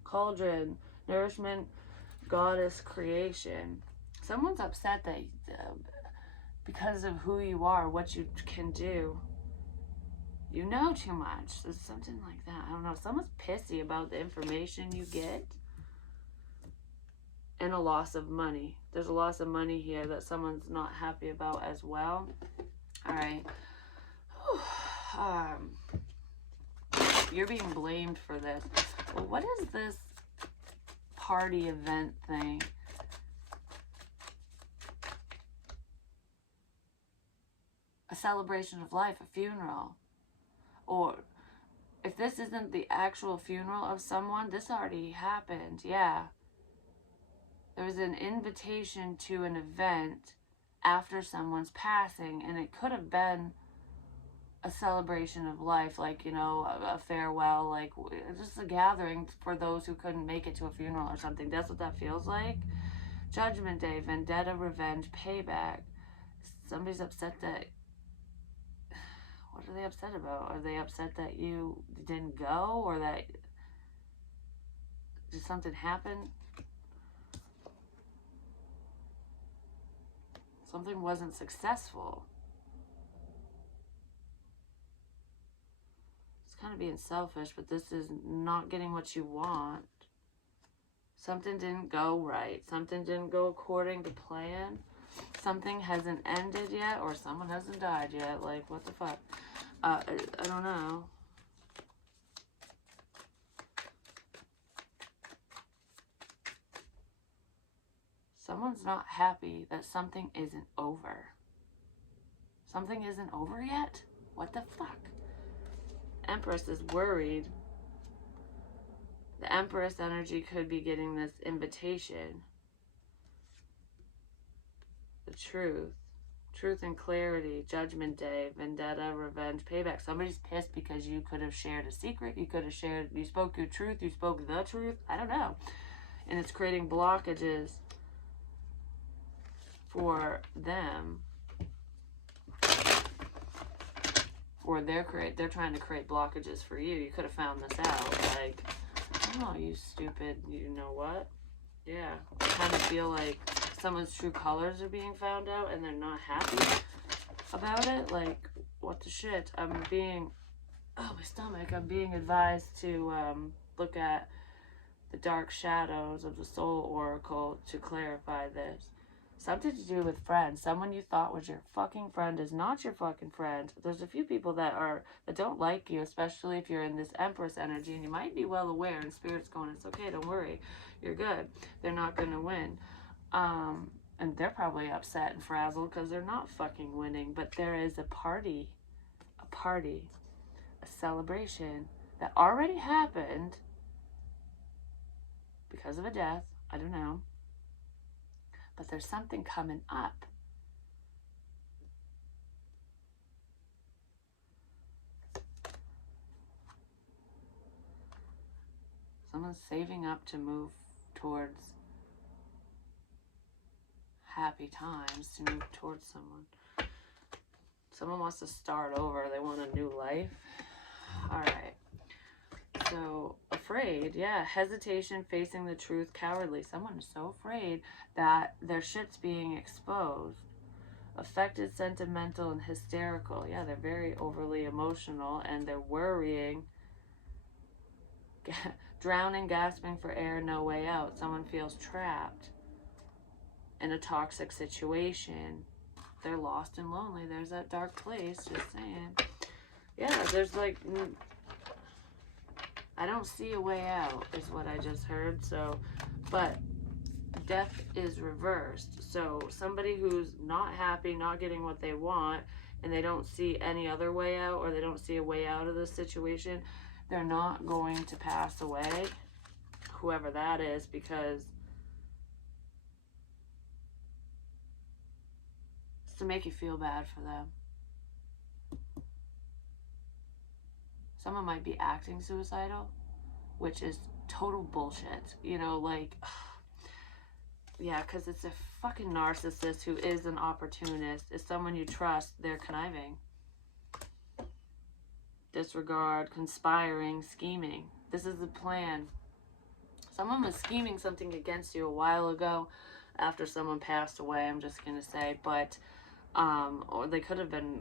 Cauldron, nourishment, goddess, creation. Someone's upset that because of who you are, what you can do, you know too much. There's something like that. I don't know. Someone's pissy about the information you get. And a loss of money. There's a loss of money here that someone's not happy about as well. All right. You're being blamed for this. Well, what is this party event thing? A celebration of life, a funeral. Or if this isn't the actual funeral of someone, this already happened. Yeah. There was an invitation to an event after someone's passing, and it could have been a celebration of life, like, you know, a farewell, like just a gathering for those who couldn't make it to a funeral or something. That's what that feels like. Judgment Day, vendetta, revenge, payback. Somebody's upset that... What are they upset about? Are they upset that you didn't go, or that... Did something happen? Something wasn't successful. It's kind of being selfish, but this is not getting what you want. Something didn't go right. Something didn't go according to plan. Something hasn't ended yet, or someone hasn't died yet. Like, what the fuck? I don't know. Someone's not happy that something isn't over. Something isn't over yet? What the fuck? Empress is worried. The Empress energy could be getting this invitation. The truth. Truth and clarity. Judgment Day. Vendetta. Revenge. Payback. Somebody's pissed because you could have shared a secret. You could have shared... You spoke your truth. You spoke the truth. I don't know. And it's creating blockages for them. Or they're trying to create blockages for you. You could have found this out. Like, oh, you stupid, you know what? Yeah. I kind of feel like someone's true colors are being found out and they're not happy about it. Like, what the shit? I'm being advised to look at the dark shadows of the soul oracle to clarify this. Something to do with friends. Someone you thought was your fucking friend is not your fucking friend. There's a few people that don't like you, especially if you're in this Empress energy, and you might be well aware, and Spirit's going, it's okay, don't worry, you're good. They're not going to win. And they're probably upset and frazzled because they're not fucking winning. But there is a party, a celebration that already happened because of a death. I don't know. But there's something coming up. Someone's saving up to move towards happy times, to move towards someone. Someone wants to start over. They want a new life. All right. So, afraid. Yeah, hesitation, facing the truth, cowardly. Someone is so afraid that their shit's being exposed. Affected, sentimental, and hysterical. Yeah, they're very overly emotional, and they're worrying. Drowning, gasping for air, no way out. Someone feels trapped in a toxic situation. They're lost and lonely. There's that dark place, just saying. Yeah, there's like, I don't see a way out, is what I just heard. So, but death is reversed. So somebody who's not happy, not getting what they want, and they don't see any other way out, or they don't see a way out of this situation, they're not going to pass away, whoever that is, because it's to make you feel bad for them. Someone might be acting suicidal, which is total bullshit. You know, like, yeah, because it's a fucking narcissist who is an opportunist. Is someone you trust, they're conniving. Disregard, conspiring, scheming. This is the plan. Someone was scheming something against you a while ago after someone passed away, I'm just going to say. But, or they could have been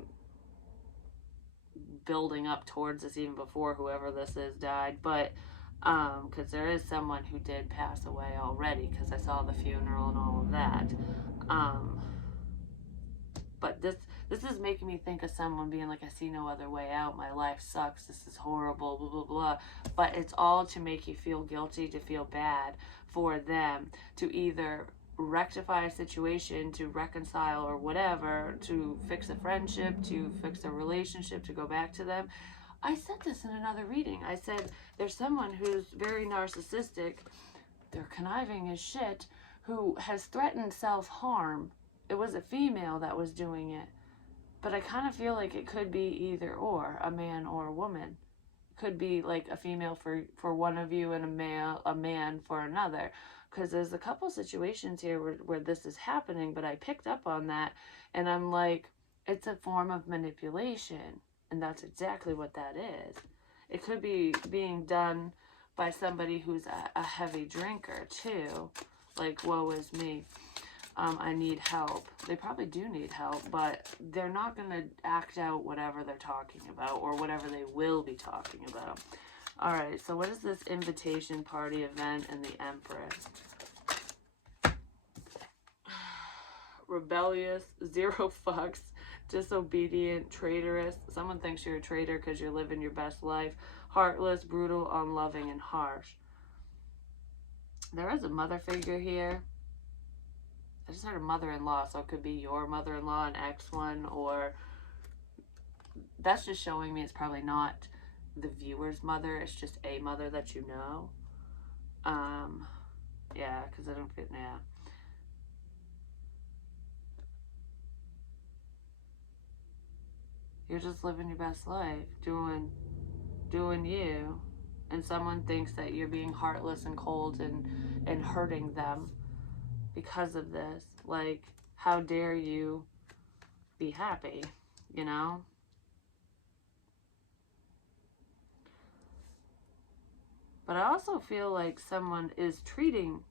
building up towards this even before whoever this is died. But, because there is someone who did pass away already, because I saw the funeral and all of that. But this is making me think of someone being like, I see no other way out, my life sucks, this is horrible, blah, blah, blah. But it's all to make you feel guilty, to feel bad for them, to either rectify a situation, to reconcile or whatever, to fix a friendship, to fix a relationship, to go back to them. I said this in another reading. I said, there's someone who's very narcissistic, they're conniving as shit, who has threatened self-harm. It was a female that was doing it. But I kind of feel like it could be either or, a man or a woman. It could be like a female for one of you and a man for another. Because there's a couple situations here where this is happening, but I picked up on that. And I'm like, it's a form of manipulation. And that's exactly what that is. It could be being done by somebody who's a heavy drinker too. Like, woe is me. I need help. They probably do need help, but they're not going to act out whatever they're talking about or whatever they will be talking about. All right, so what is this invitation, party, event, and the Empress? Rebellious, zero fucks, disobedient, traitorous. Someone thinks you're a traitor because you're living your best life. Heartless, brutal, unloving, and harsh. There is a mother figure here. I just heard a mother-in-law, so it could be your mother-in-law, an ex one, or that's just showing me it's probably not the viewer's mother, it's just a mother that you know. Yeah, because I don't fit, yeah. You're just living your best life, doing you, and someone thinks that you're being heartless and cold and hurting them because of this. Like, how dare you be happy, you know? But I also feel like someone is treating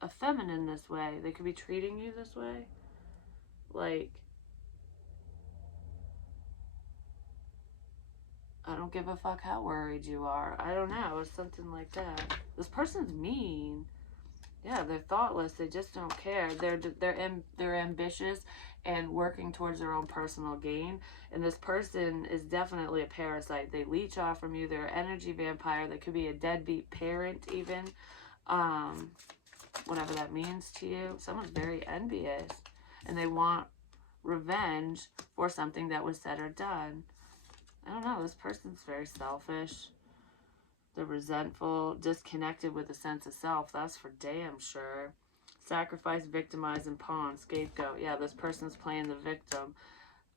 a feminine this way. They could be treating you this way. Like, I don't give a fuck how worried you are. I don't know. It's something like that. This person's mean. Yeah, they're thoughtless. They just don't care. They're ambitious and working towards their own personal gain. And this person is definitely a parasite. They leech off from you. They're an energy vampire. They could be a deadbeat parent even. Whatever that means to you. Someone's very envious. And they want revenge for something that was said or done. I don't know. This person's very selfish. They're resentful, disconnected with a sense of self. That's for damn sure. Sacrifice, victimize, and pawn, scapegoat. Yeah, this person's playing the victim.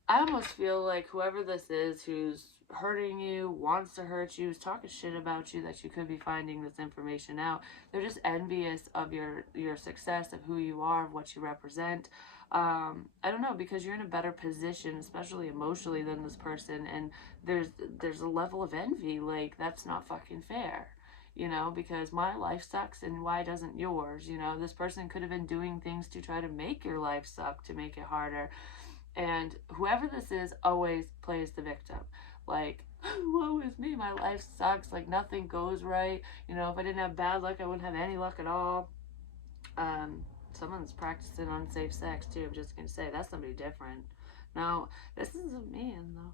I almost feel like whoever this is who's hurting you, wants to hurt you, is talking shit about you, that you could be finding this information out. They're just envious of your success, of who you are, of what you represent. I don't know, because you're in a better position, especially emotionally, than this person, and there's a level of envy. Like, that's not fucking fair. You know, because my life sucks, and why doesn't yours? You know, this person could have been doing things to try to make your life suck, to make it harder. And whoever this is always plays the victim. Like, woe is me, my life sucks, like nothing goes right. You know, if I didn't have bad luck, I wouldn't have any luck at all. Someone's practicing unsafe sex too. I'm just gonna say that's somebody different. No, this is a man though.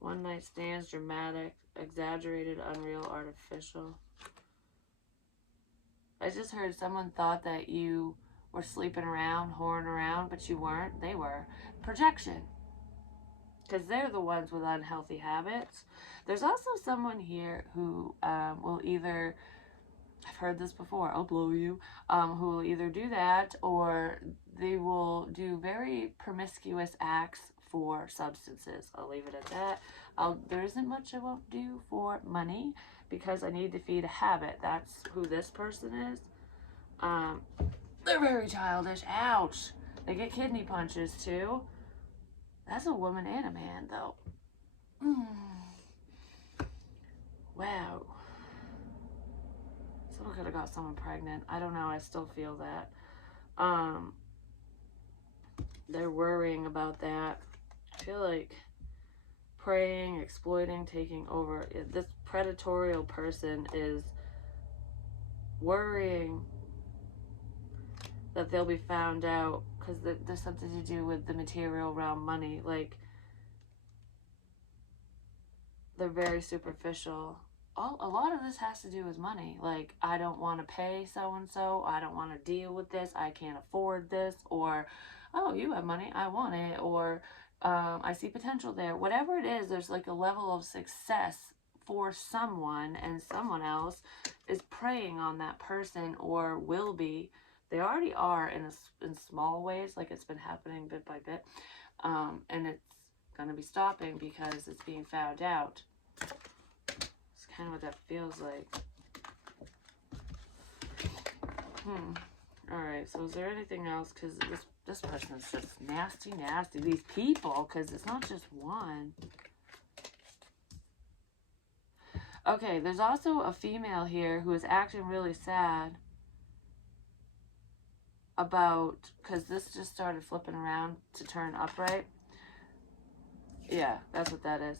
One night stands, dramatic, exaggerated, unreal, artificial. I just heard someone thought that you were sleeping around, whoring around, but you weren't. They were. Projection. Because they're the ones with unhealthy habits. There's also someone here who will either, I've heard this before, I'll blow you, who will either do that, or they will do very promiscuous acts for substances. I'll leave it at that. There isn't much I won't do for money, because I need to feed a habit. That's who this person is. They're very childish. Ouch. They get kidney punches too. That's a woman and a man though. Wow. Someone could have got someone pregnant. I don't know. I still feel that. They're worrying about that. I feel like preying, exploiting, taking over. This predatorial person is worrying that they'll be found out, because there's something to do with the material realm, money. Like, they're very superficial. A lot of this has to do with money. Like, I don't want to pay so-and-so. I don't want to deal with this. I can't afford this. Or, oh, you have money. I want it. Or, I see potential there. Whatever it is, there's like a level of success for someone, and someone else is preying on that person, or will be. They already are in small ways, like it's been happening bit by bit, and it's going to be stopping because it's being found out. It's kind of what that feels like. Alright, so is there anything else? Because this person's just nasty. These people, because it's not just one. Okay, there's also a female here who is acting really sad about, because this just started flipping around to turn upright. Yeah, that's what that is.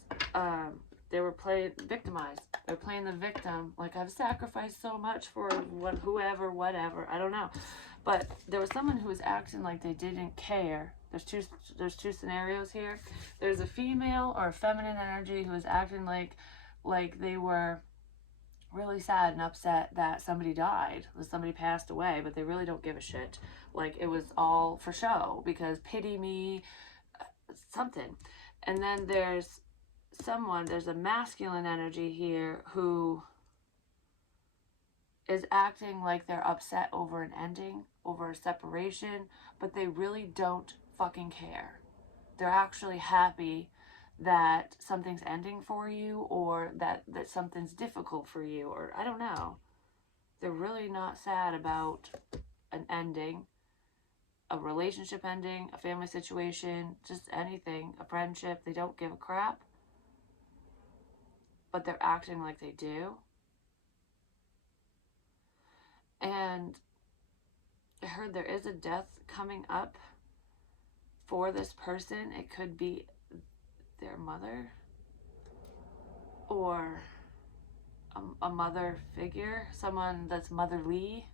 They were playing victimized. They're playing the victim. Like, I've sacrificed so much for whoever, whatever. I don't know. But there was someone who was acting like they didn't care. There's two scenarios here. There's a female or a feminine energy who is acting like they were really sad and upset that somebody died, that somebody passed away, but they really don't give a shit. Like, it was all for show, because pity me, something. And then there's a masculine energy here who is acting like they're upset over an ending, over a separation, but they really don't fucking care. They're actually happy that something's ending for you, or that something's difficult for you, or I don't know. They're really not sad about an ending, a relationship ending, a family situation, just anything, a friendship. They don't give a crap, but they're acting like they do. And I heard there is a death coming up for this person. It could be their mother, or a mother figure, someone that's motherly,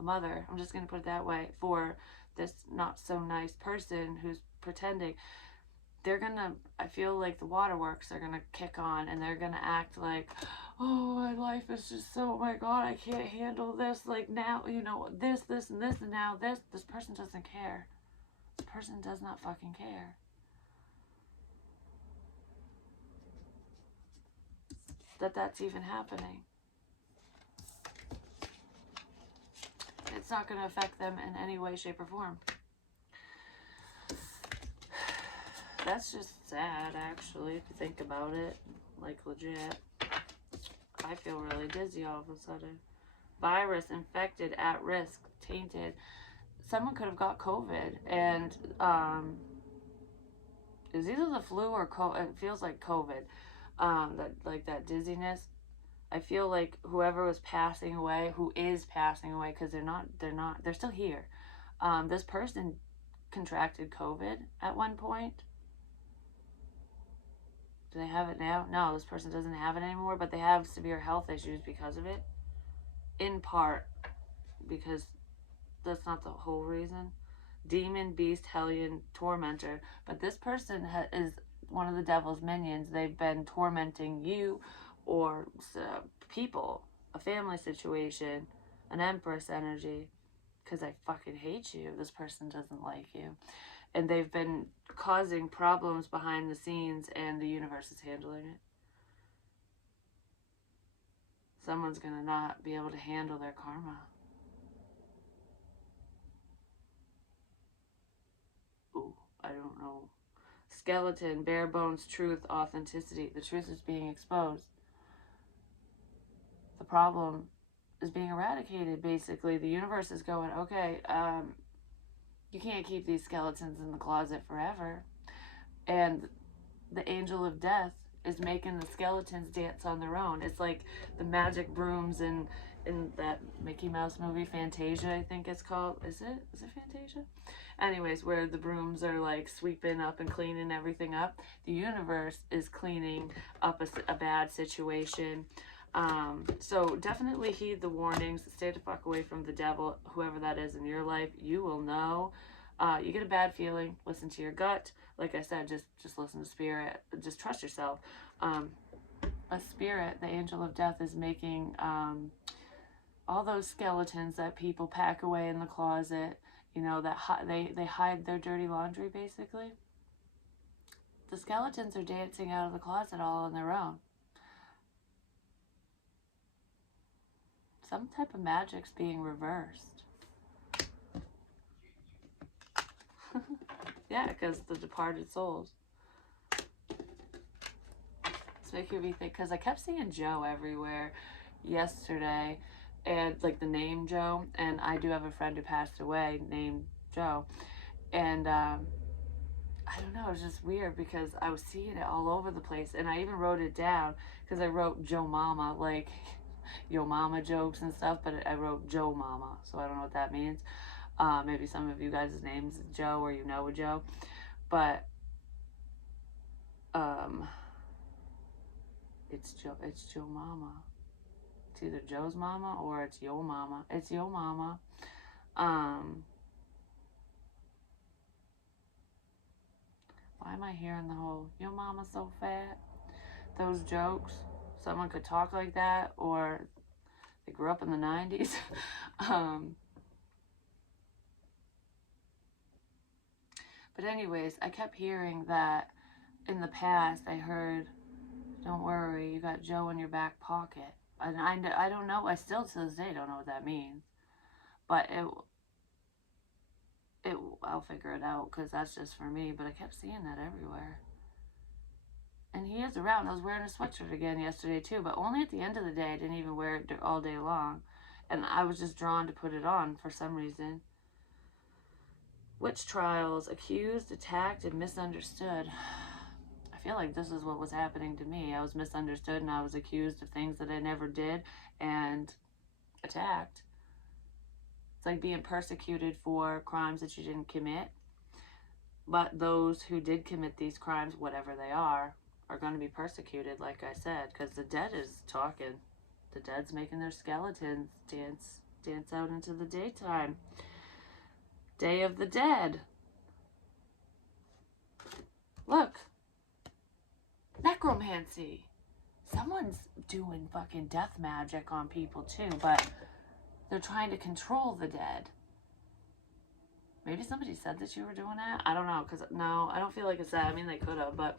a mother, I'm just going to put it that way, for this not so nice person who's pretending. They're gonna, I feel like the waterworks are gonna kick on, and they're gonna act like, oh, my life is just so, oh my god, I can't handle this, like now, you know, this, and this, and now this. This person doesn't care. This person does not fucking care. That's even happening. it's not going to affect them in any way, shape, or form. That's just sad, actually, if you think about it. Like, legit. I feel really dizzy all of a sudden. Virus, infected, at risk, tainted. Someone could have got COVID, and it was either the flu or COVID. It feels like COVID. That dizziness. I feel like whoever was passing away, who is passing away, because they're still here. This person contracted COVID at one point. Do they have it now? No, this person doesn't have it anymore, but they have severe health issues because of it. In part, because that's not the whole reason. Demon, beast, hellion, tormentor. But this person is one of the devil's minions. They've been tormenting you or people, a family situation, an empress energy, because I fucking hate you. This person doesn't like you. And they've been causing problems behind the scenes, and the universe is handling it. Someone's gonna not be able to handle their karma. Ooh, I don't know. Skeleton, bare bones, truth, authenticity. The truth is being exposed. The problem is being eradicated, basically. The universe is going, okay, you can't keep these skeletons in the closet forever. And the angel of death is making the skeletons dance on their own. It's like the magic brooms in that Mickey Mouse movie, Fantasia, I think it's called. Is it Fantasia? Anyways, where the brooms are like sweeping up and cleaning everything up. The universe is cleaning up a bad situation. So definitely heed the warnings. Stay the fuck away from the devil, whoever that is in your life. You will know. You get a bad feeling, listen to your gut. Like I said, just listen to spirit. Just trust yourself. A spirit, the angel of death, is making all those skeletons that people pack away in the closet. You know, that they hide their dirty laundry, basically. The skeletons are dancing out of the closet all on their own. Some type of magic's being reversed. Yeah, because the departed souls. It's making me think, because I kept seeing Joe everywhere yesterday, and like the name Joe, and I do have a friend who passed away named Joe, and I don't know, it was just weird because I was seeing it all over the place, and I even wrote it down because I wrote Joe Mama, like Yo Mama jokes and stuff, but I wrote Joe Mama, so I don't know what that means. Maybe some of you guys' names is Joe, or you know a Joe, but it's Joe Mama. It's either Joe's mama or it's Yo Mama. It's Yo Mama. Why am I hearing the whole Yo Mama so fat? Those jokes. Someone could talk like that, or they grew up in the 90s. But anyways, I kept hearing that in the past. I heard, don't worry, you got Joe in your back pocket. And I don't know, I still to this day don't know what that means. But I'll figure it out, because that's just for me. But I kept seeing that everywhere. And he is around. I was wearing a sweatshirt again yesterday too, but only at the end of the day. I didn't even wear it all day long. And I was just drawn to put it on for some reason. Witch trials, accused, attacked, and misunderstood. I feel like this is what was happening to me. I was misunderstood, and I was accused of things that I never did, and attacked. It's like being persecuted for crimes that you didn't commit. But those who did commit these crimes, whatever they are going to be persecuted, like I said, because the dead is talking. The dead's making their skeletons dance out into the daytime. Day of the Dead. Look. Necromancy. Someone's doing fucking death magic on people too, but they're trying to control the dead. Maybe somebody said that you were doing that. I don't know, because no, I don't feel like it's that. I mean, they could have, but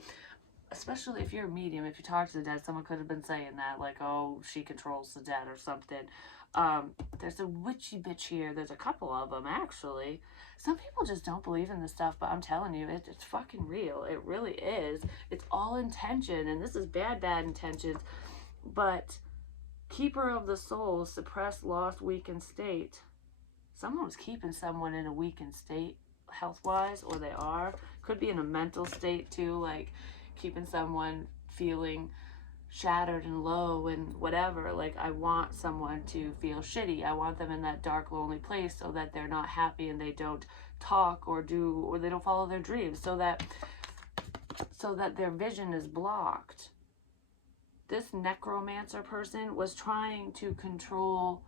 especially if you're a medium, if you talk to the dead, someone could have been saying that, like, oh, she controls the dead or something. There's a witchy bitch here. There's a couple of them, actually. Some people just don't believe in this stuff, but I'm telling you, it's fucking real. It really is. It's all intention, and this is bad, bad intentions. But keeper of the soul, suppressed, lost, weakened state. Someone was keeping someone in a weakened state, health-wise, or they are. Could be in a mental state, too, like keeping someone feeling shattered and low and whatever. Like, I want someone to feel shitty. I want them in that dark, lonely place so that they're not happy and they don't talk or they don't follow their dreams, so that their vision is blocked. This necromancer person was trying to control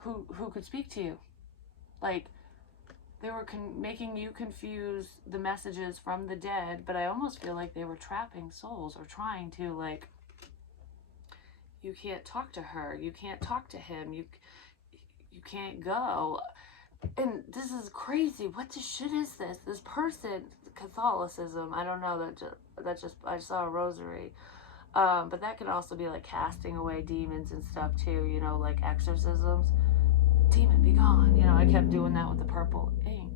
who could speak to you. Like, they were making you confuse the messages from the dead, but I almost feel like they were trapping souls or trying to, like, you can't talk to her, you can't talk to him, you can't go. And this is crazy. What the shit is this? This person, Catholicism, I don't know, that just I saw a rosary. But that could also be like casting away demons and stuff too, you know, like exorcisms. Demon, be gone. You know, I kept doing that with the purple ink,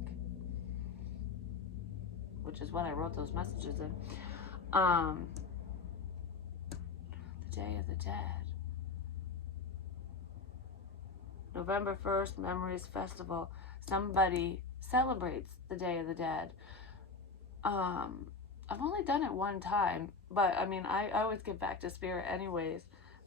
which is what I wrote those messages in. The Day of the Dead. November 1st, Memories Festival. Somebody celebrates the Day of the Dead. I've only done it one time, but I mean, I always get back to spirit anyways.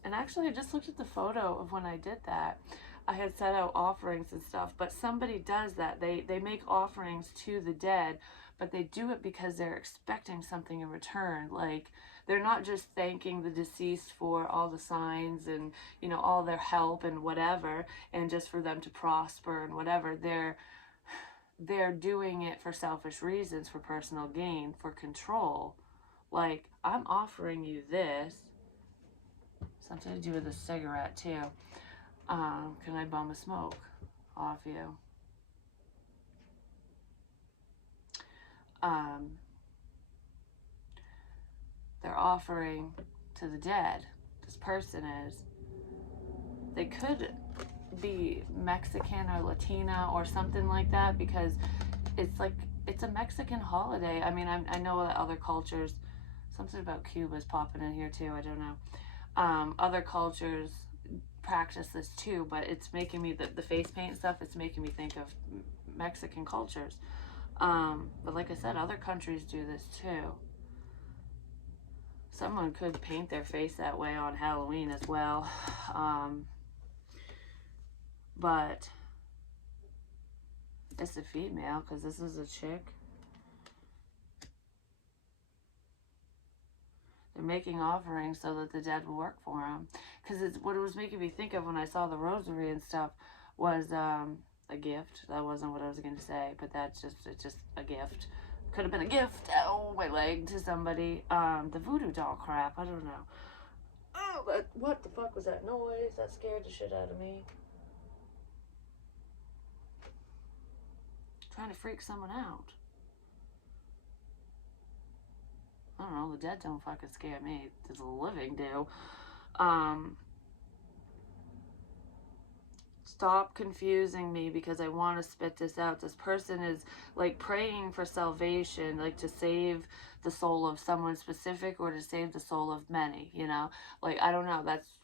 And actually, I just looked at the photo of when I did that. I had set out offerings and stuff, but somebody does that. They make offerings to the dead, but they do it because they're expecting something in return. Like, they're not just thanking the deceased for all the signs and, you know, all their help and whatever, and just for them to prosper and whatever. They're doing it for selfish reasons, for personal gain, for control. Like, I'm offering you this. Something to do with a cigarette too. Can I bum a smoke off you? They're offering to the dead. This person is. They could be Mexican or Latina or something like that, because it's like, it's a Mexican holiday. I mean, I know that other cultures, something about Cuba is popping in here too, I don't know. Other cultures practice this too, but it's making me, the face paint stuff, it's making me think of Mexican cultures. But like I said, other countries do this too. Someone could paint their face that way on Halloween as well. But it's a female, because this is a chick. They're making offerings so that the dead will work for them. Because it's what it was making me think of when I saw the rosary and stuff was a gift. That wasn't what I was going to say, but it's just a gift. Could have been a gift, oh, my leg, to somebody. The voodoo doll crap, I don't know. Oh, but what the fuck was that noise? That scared the shit out of me. Trying to freak someone out. I don't know, the dead don't fucking scare me. The living do. Stop confusing me, because I want to spit this out. This person is like praying for salvation, like to save the soul of someone specific or to save the soul of many, you know? Like, I don't know, that's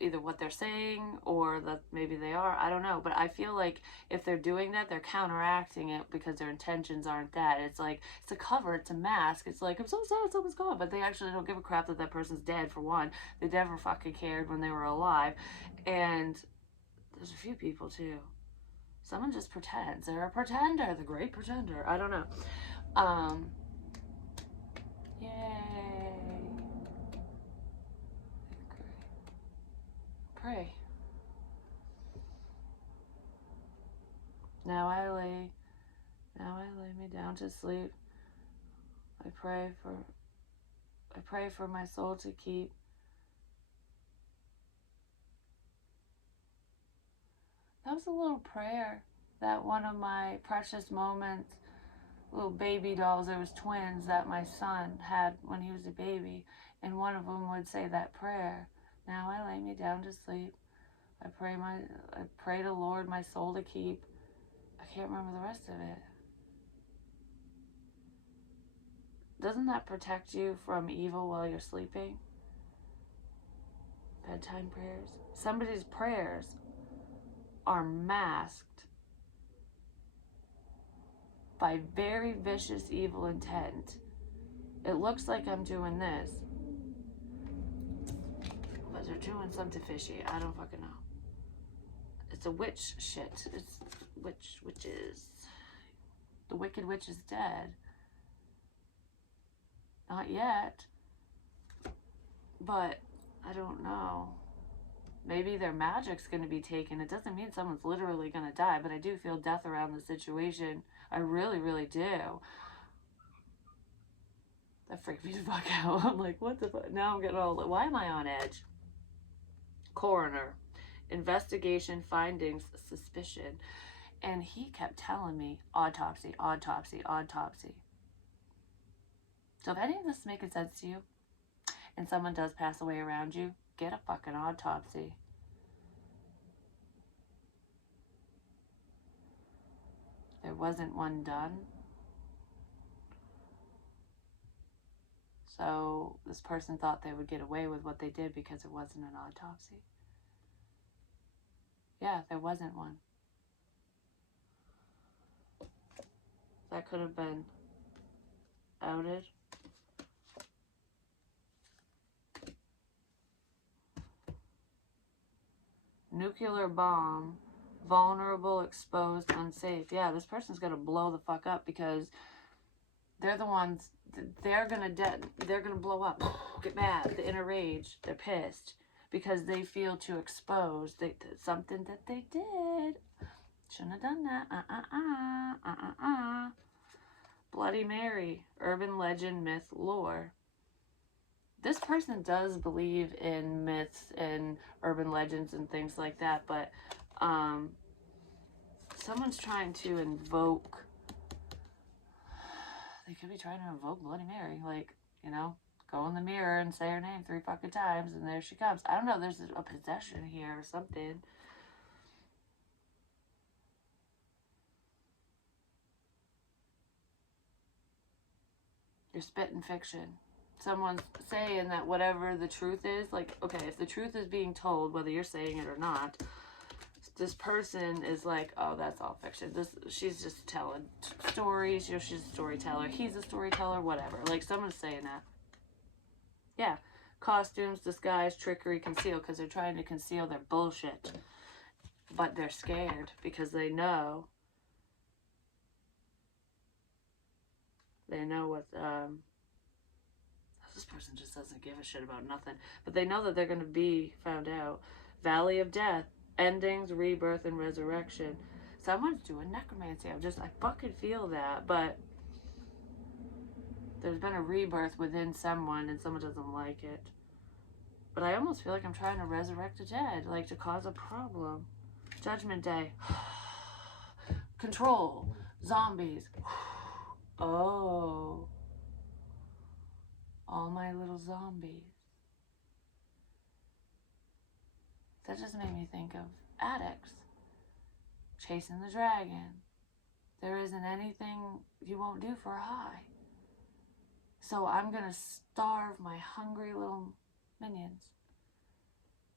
either what they're saying or that maybe they are, I don't know. But I feel like if they're doing that, they're counteracting it because their intentions aren't that. It's like, it's a cover, it's a mask. It's like, I'm so sad someone's gone, but they actually don't give a crap that that person's dead, for one. They never fucking cared when they were alive. And there's a few people too. Someone just pretends. They're a pretender, the great pretender. I don't know. Yay. Pray. Now I lay me down to sleep. I pray for my soul to keep. That was a little prayer that one of my precious moments, little baby dolls, there was twins that my son had when he was a baby, and one of them would say that prayer. Now I lay me down to sleep. I pray to Lord my soul to keep. I can't remember the rest of it. Doesn't that protect you from evil while you're sleeping? Bedtime prayers. Somebody's prayers are masked by very vicious evil intent. It looks like I'm doing this, but they're doing something fishy. I don't fucking know. It's a witch shit. It's witches. The Wicked Witch is dead. Not yet. But I don't know. Maybe their magic's going to be taken. It doesn't mean someone's literally going to die, but I do feel death around the situation. I really, really do. That freaked me the fuck out. I'm like, what the fuck? Now I'm getting all... Why am I on edge? Coroner. Investigation, findings, suspicion. And he kept telling me, autopsy, autopsy, autopsy. So if any of this is making sense to you, and someone does pass away around you, get a fucking autopsy. There wasn't one done. So this person thought they would get away with what they did because it wasn't an autopsy. Yeah, there wasn't one. That could have been outed. Nuclear bomb, vulnerable, exposed, unsafe. Yeah, this person's gonna blow the fuck up because they're the ones. They're gonna blow up, get mad, the inner rage. They're pissed because they feel too exposed. Something that they did. Shouldn't have done that. Bloody Mary, urban legend, myth, lore. This person does believe in myths and urban legends and things like that, but someone's trying to invoke... They could be trying to invoke Bloody Mary. Like, you know, go in the mirror and say her name 3 fucking times and there she comes. I don't know, there's a possession here or something. You're spitting fiction. Someone's saying that whatever the truth is, like, okay, if the truth is being told, whether you're saying it or not, this person is like, oh, that's all fiction. She's just telling stories. You know, she's a storyteller. He's a storyteller, whatever. Like, someone's saying that. Yeah. Costumes, disguise, trickery, conceal, because they're trying to conceal their bullshit. But they're scared because they know what, this person just doesn't give a shit about nothing. But they know that they're going to be found out. Valley of Death. Endings, rebirth, and resurrection. Someone's doing necromancy. I fucking feel that. But there's been a rebirth within someone and someone doesn't like it. But I almost feel like I'm trying to resurrect the dead. Like, to cause a problem. Judgment Day. Control. Zombies. Oh. All my little zombies. That just made me think of addicts. Chasing the dragon. There isn't anything you won't do for a high. So I'm going to starve my hungry little minions.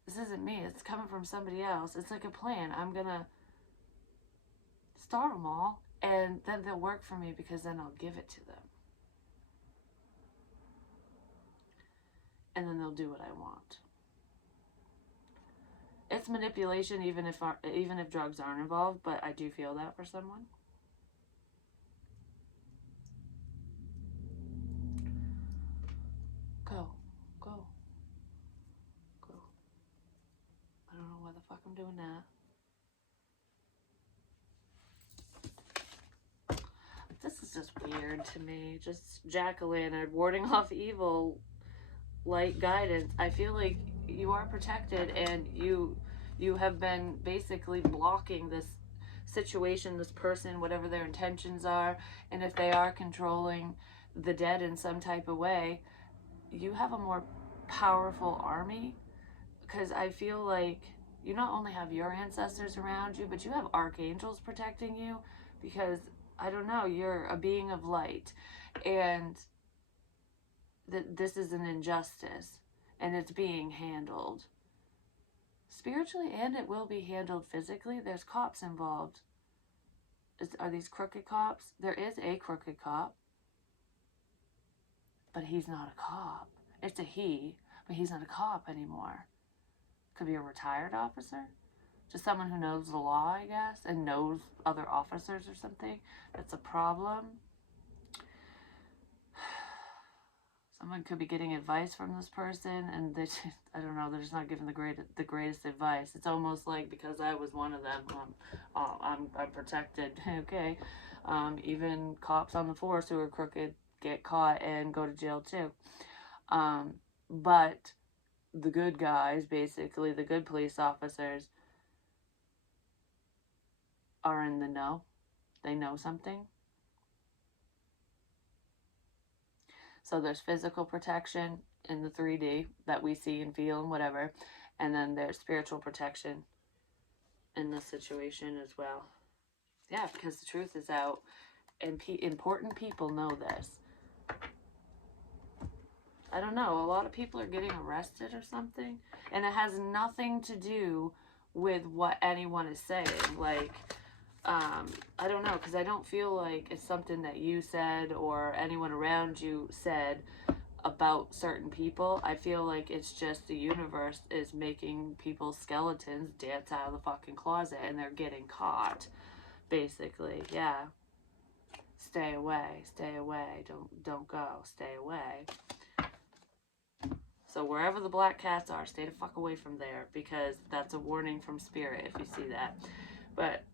This isn't me. It's coming from somebody else. It's like a plan. I'm going to starve them all. And then they'll work for me because then I'll give it to them. And then they'll do what I want. It's manipulation even if drugs aren't involved, but I do feel that for someone. Go. Go. Go. I don't know why the fuck I'm doing that. This is just weird to me. Just jack-o'-lantern, warding off evil, light guidance. I feel like you are protected and you have been basically blocking this situation, this person, whatever their intentions are. And if they are controlling the dead in some type of way, you have a more powerful army. Because I feel like you not only have your ancestors around you, but you have archangels protecting you, because, I don't know, you're a being of light. And this is an injustice, and it's being handled spiritually, and it will be handled physically. There's cops involved. Are these crooked cops? There is a crooked cop, but he's not a cop. It's a he, but he's not a cop anymore. Could be a retired officer. Just someone who knows the law, I guess, and knows other officers or something. That's a problem. Someone could be getting advice from this person, and they just, I don't know, they're just not giving the greatest advice. It's almost like, because I was one of them, I'm protected. Okay, even cops on the force who are crooked get caught and go to jail too. But the good guys, basically the good police officers, are in the know. They know something. So there's physical protection in the 3D that we see and feel and whatever, and then there's spiritual protection in this situation as well. Yeah, because the truth is out, and important people know this. I don't know, a lot of people are getting arrested or something, and it has nothing to do with what anyone is saying. Like, I don't know, because I don't feel like it's something that you said or anyone around you said about certain people. I feel like it's just the universe is making people's skeletons dance out of the fucking closet, and they're getting caught, basically. Yeah. Stay away, stay away, don't go, stay away. So wherever the black cats are, stay the fuck away from there, because that's a warning from spirit if you see that. But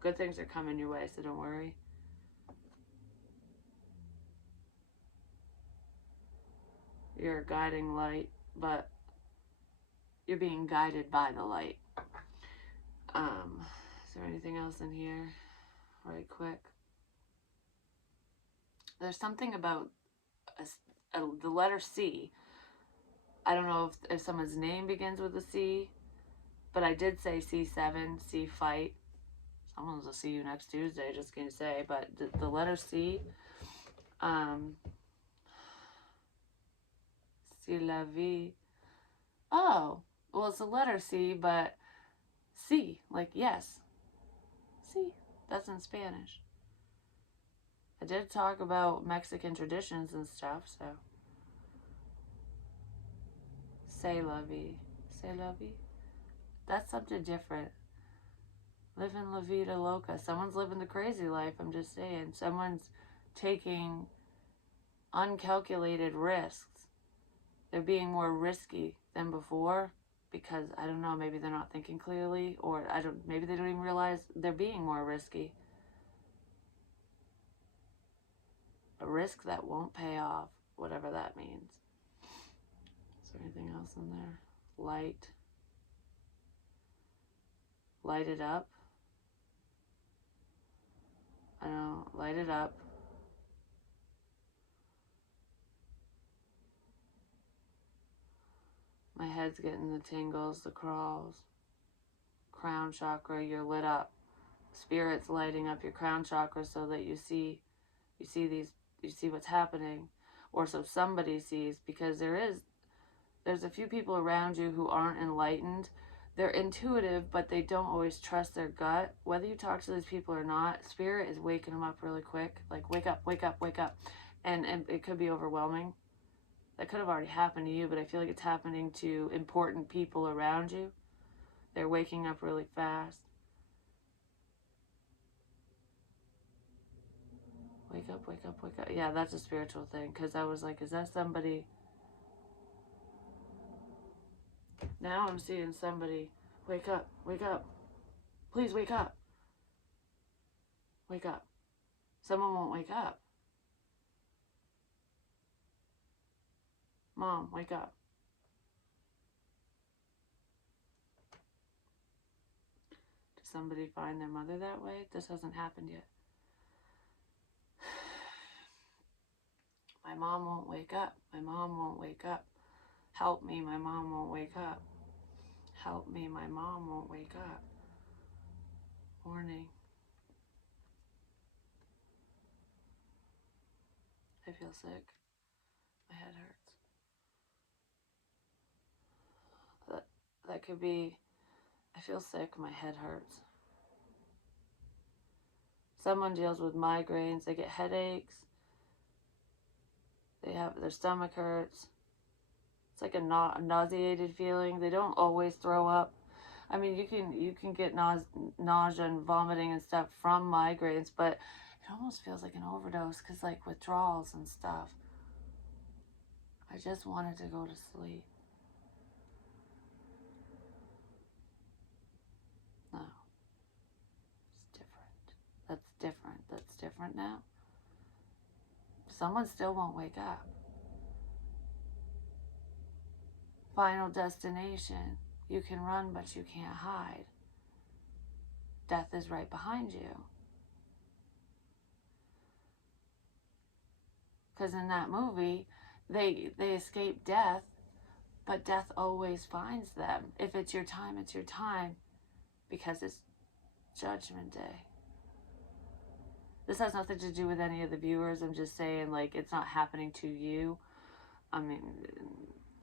good things are coming your way, so don't worry. You're a guiding light, but you're being guided by the light. Is there anything else in here? Right quick. There's something about the letter C. I don't know if someone's name begins with a C, but I did say C7, C fight. Someone's will see you next Tuesday, just gonna say. But the letter C, c'est la vie. Oh, well, it's a letter C, but C, like yes. C, that's in Spanish. I did talk about Mexican traditions and stuff, so. C'est la vie. C'est la vie. That's something different. Living la vida loca. Someone's living the crazy life, I'm just saying. Someone's taking uncalculated risks. They're being more risky than before because, I don't know, maybe they're not thinking clearly, or maybe they don't even realize they're being more risky. A risk that won't pay off, whatever that means. Is there anything else in there? Light. Light it up. I know, light it up. My head's getting the tingles, the crawls. Crown chakra, you're lit up. Spirit's lighting up your crown chakra so that you see what's happening, or so somebody sees, because there's a few people around you who aren't enlightened. They're intuitive, but they don't always trust their gut. Whether you talk to these people or not, spirit is waking them up really quick. Like, wake up, wake up, wake up. And it could be overwhelming. That could have already happened to you, but I feel like it's happening to important people around you. They're waking up really fast. Wake up, wake up, wake up. Yeah, that's a spiritual thing, because I was like, is that somebody? Now I'm seeing somebody. Wake up, wake up. Please wake up. Wake up. Someone won't wake up. Mom, wake up. Does somebody find their mother that way? This hasn't happened yet. My mom won't wake up. My mom won't wake up. Help me, my mom won't wake up. Help me, my mom won't wake up. Warning. I feel sick. My head hurts. That could be, I feel sick, my head hurts. Someone deals with migraines, they get headaches, they have their stomach hurts. It's like a nauseated feeling. They don't always throw up. I mean, you can get nausea and vomiting and stuff from migraines, but it almost feels like an overdose because like withdrawals and stuff. I just wanted to go to sleep. No, it's different. That's different. That's different now. Someone still won't wake up. Final destination. You can run, but you can't hide. Death is right behind you. Because in that movie, they escape death, but death always finds them. If it's your time, it's your time, because it's Judgment Day. This has nothing to do with any of the viewers. I'm just saying, like, it's not happening to you. I mean,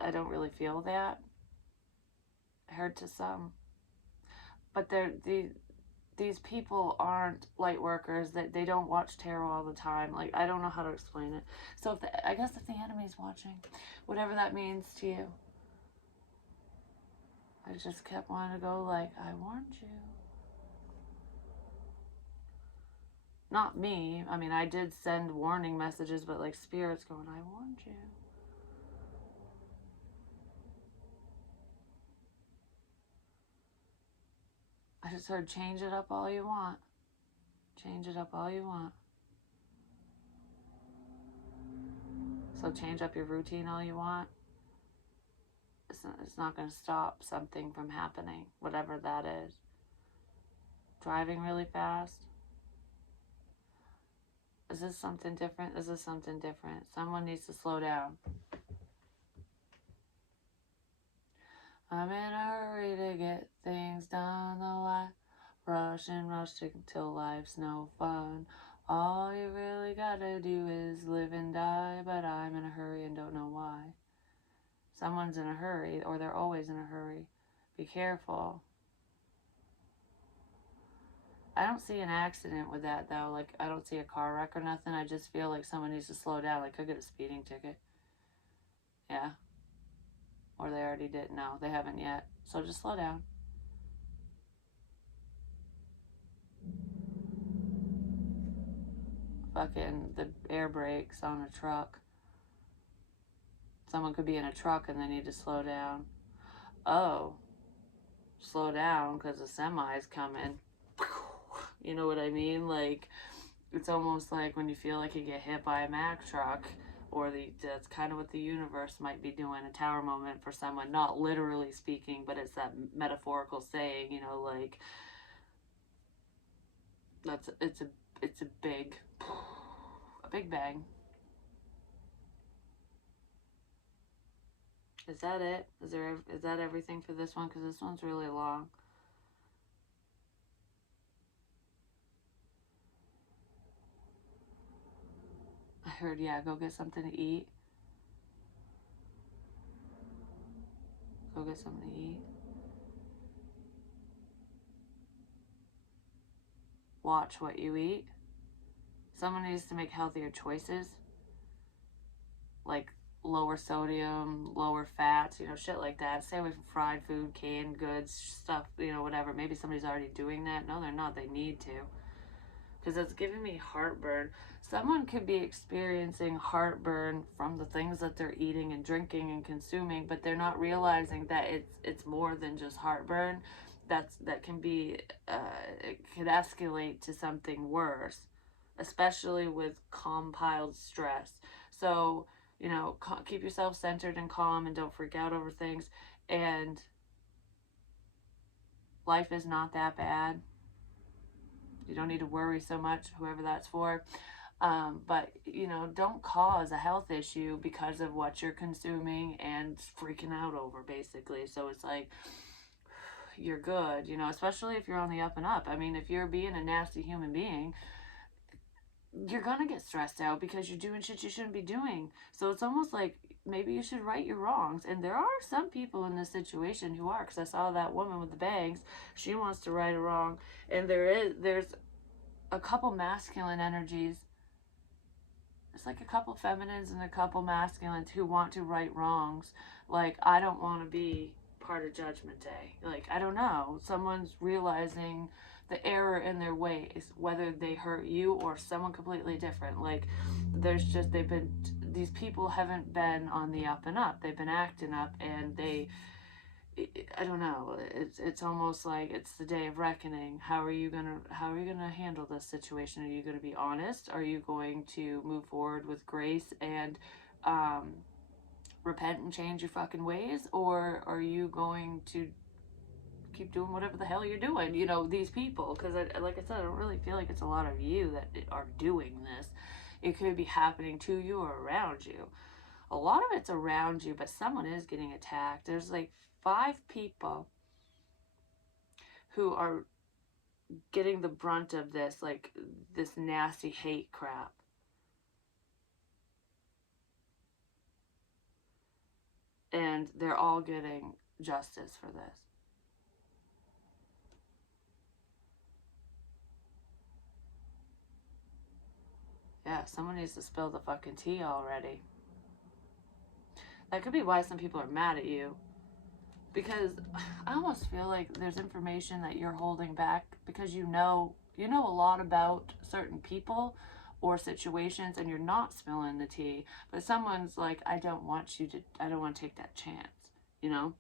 I don't really feel that. I heard to some. But these people aren't light workers. That they don't watch tarot all the time. Like, I don't know how to explain it. So I guess if the enemy's watching, whatever that means to you, I just kept wanting to go like, I warned you. Not me. I mean, I did send warning messages, but like spirits going, I warned you. I just heard, change it up all you want. Change it up all you want. So change up your routine all you want. It's not going to stop something from happening, whatever that is. Driving really fast. Is this something different? Is this something different? Someone needs to slow down. I'm in a hurry to get things done, though I rush and rush till life's no fun. All you really gotta do is live and die, but I'm in a hurry and don't know why. Someone's in a hurry, or they're always in a hurry. Be careful. I don't see an accident with that, though. Like, I don't see a car wreck or nothing. I just feel like someone needs to slow down. Like, could get a speeding ticket. Yeah. Or they already did. No, they haven't yet. So just slow down. Fucking the air brakes on a truck. Someone could be in a truck and they need to slow down. Oh, slow down because the semi's coming. You know what I mean? Like, it's almost like when you feel like you get hit by a Mack truck, or that's kind of what the universe might be doing, a tower moment for someone, not literally speaking, but it's that metaphorical saying, you know, like, it's a big bang. Is that it? Is that everything for this one? Because this one's really long. I heard, yeah, go get something to eat. Go get something to eat. Watch what you eat. Someone needs to make healthier choices. Like lower sodium, lower fats, you know, shit like that. Stay away from fried food, canned goods, stuff, you know, whatever. Maybe somebody's already doing that. No, they're not. They need to. Because it's giving me heartburn. Someone could be experiencing heartburn from the things that they're eating and drinking and consuming, but they're not realizing that it's more than just heartburn. That can be it could escalate to something worse, especially with compiled stress. So, you know, keep yourself centered and calm and don't freak out over things. And life is not that bad. You don't need to worry so much, whoever that's for. But, you know, don't cause a health issue because of what you're consuming and freaking out over, basically. So it's like, you're good, you know, especially if you're on the up and up. I mean, if you're being a nasty human being, you're gonna get stressed out because you're doing shit you shouldn't be doing. So it's almost like maybe you should right your wrongs. And there are some people in this situation who are, because I saw that woman with the bangs. She wants to right a wrong, and there's a couple masculine energies. It's like a couple feminines and a couple masculines who want to right wrongs. Like, I don't want to be part of Judgment Day. Like, I don't know. Someone's realizing the error in their ways, whether they hurt you or someone completely different. Like, these people haven't been on the up and up. They've been acting up, and I don't know. It's almost like it's the day of reckoning. How are you gonna handle this situation? Are you gonna be honest? Are you going to move forward with grace and repent and change your fucking ways, or are you going to keep doing whatever the hell you're doing? You know, these people, because like I said, I don't really feel like it's a lot of you that are doing this. It could be happening to you or around you. A lot of it's around you, but someone is getting attacked. There's like 5 people who are getting the brunt of this, like this nasty hate crap. And they're all getting justice for this. Yeah, someone needs to spill the fucking tea already. That could be why some people are mad at you. Because I almost feel like there's information that you're holding back because you know a lot about certain people or situations, and you're not spilling the tea. But someone's like, I don't want to take that chance, you know?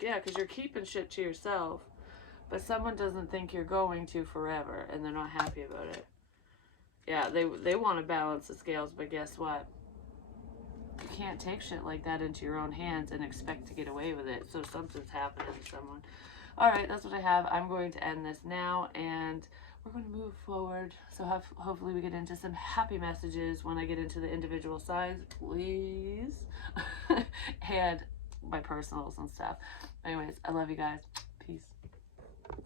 Yeah, because you're keeping shit to yourself, but someone doesn't think you're going to forever, and they're not happy about it. Yeah, they want to balance the scales, but guess what? You can't take shit like that into your own hands and expect to get away with it. So something's happening to someone. All right, that's what I have. I'm going to end this now, and we're going to move forward. So hopefully we get into some happy messages when I get into the individual signs, please, and my personals and stuff. Anyways, I love you guys. Peace.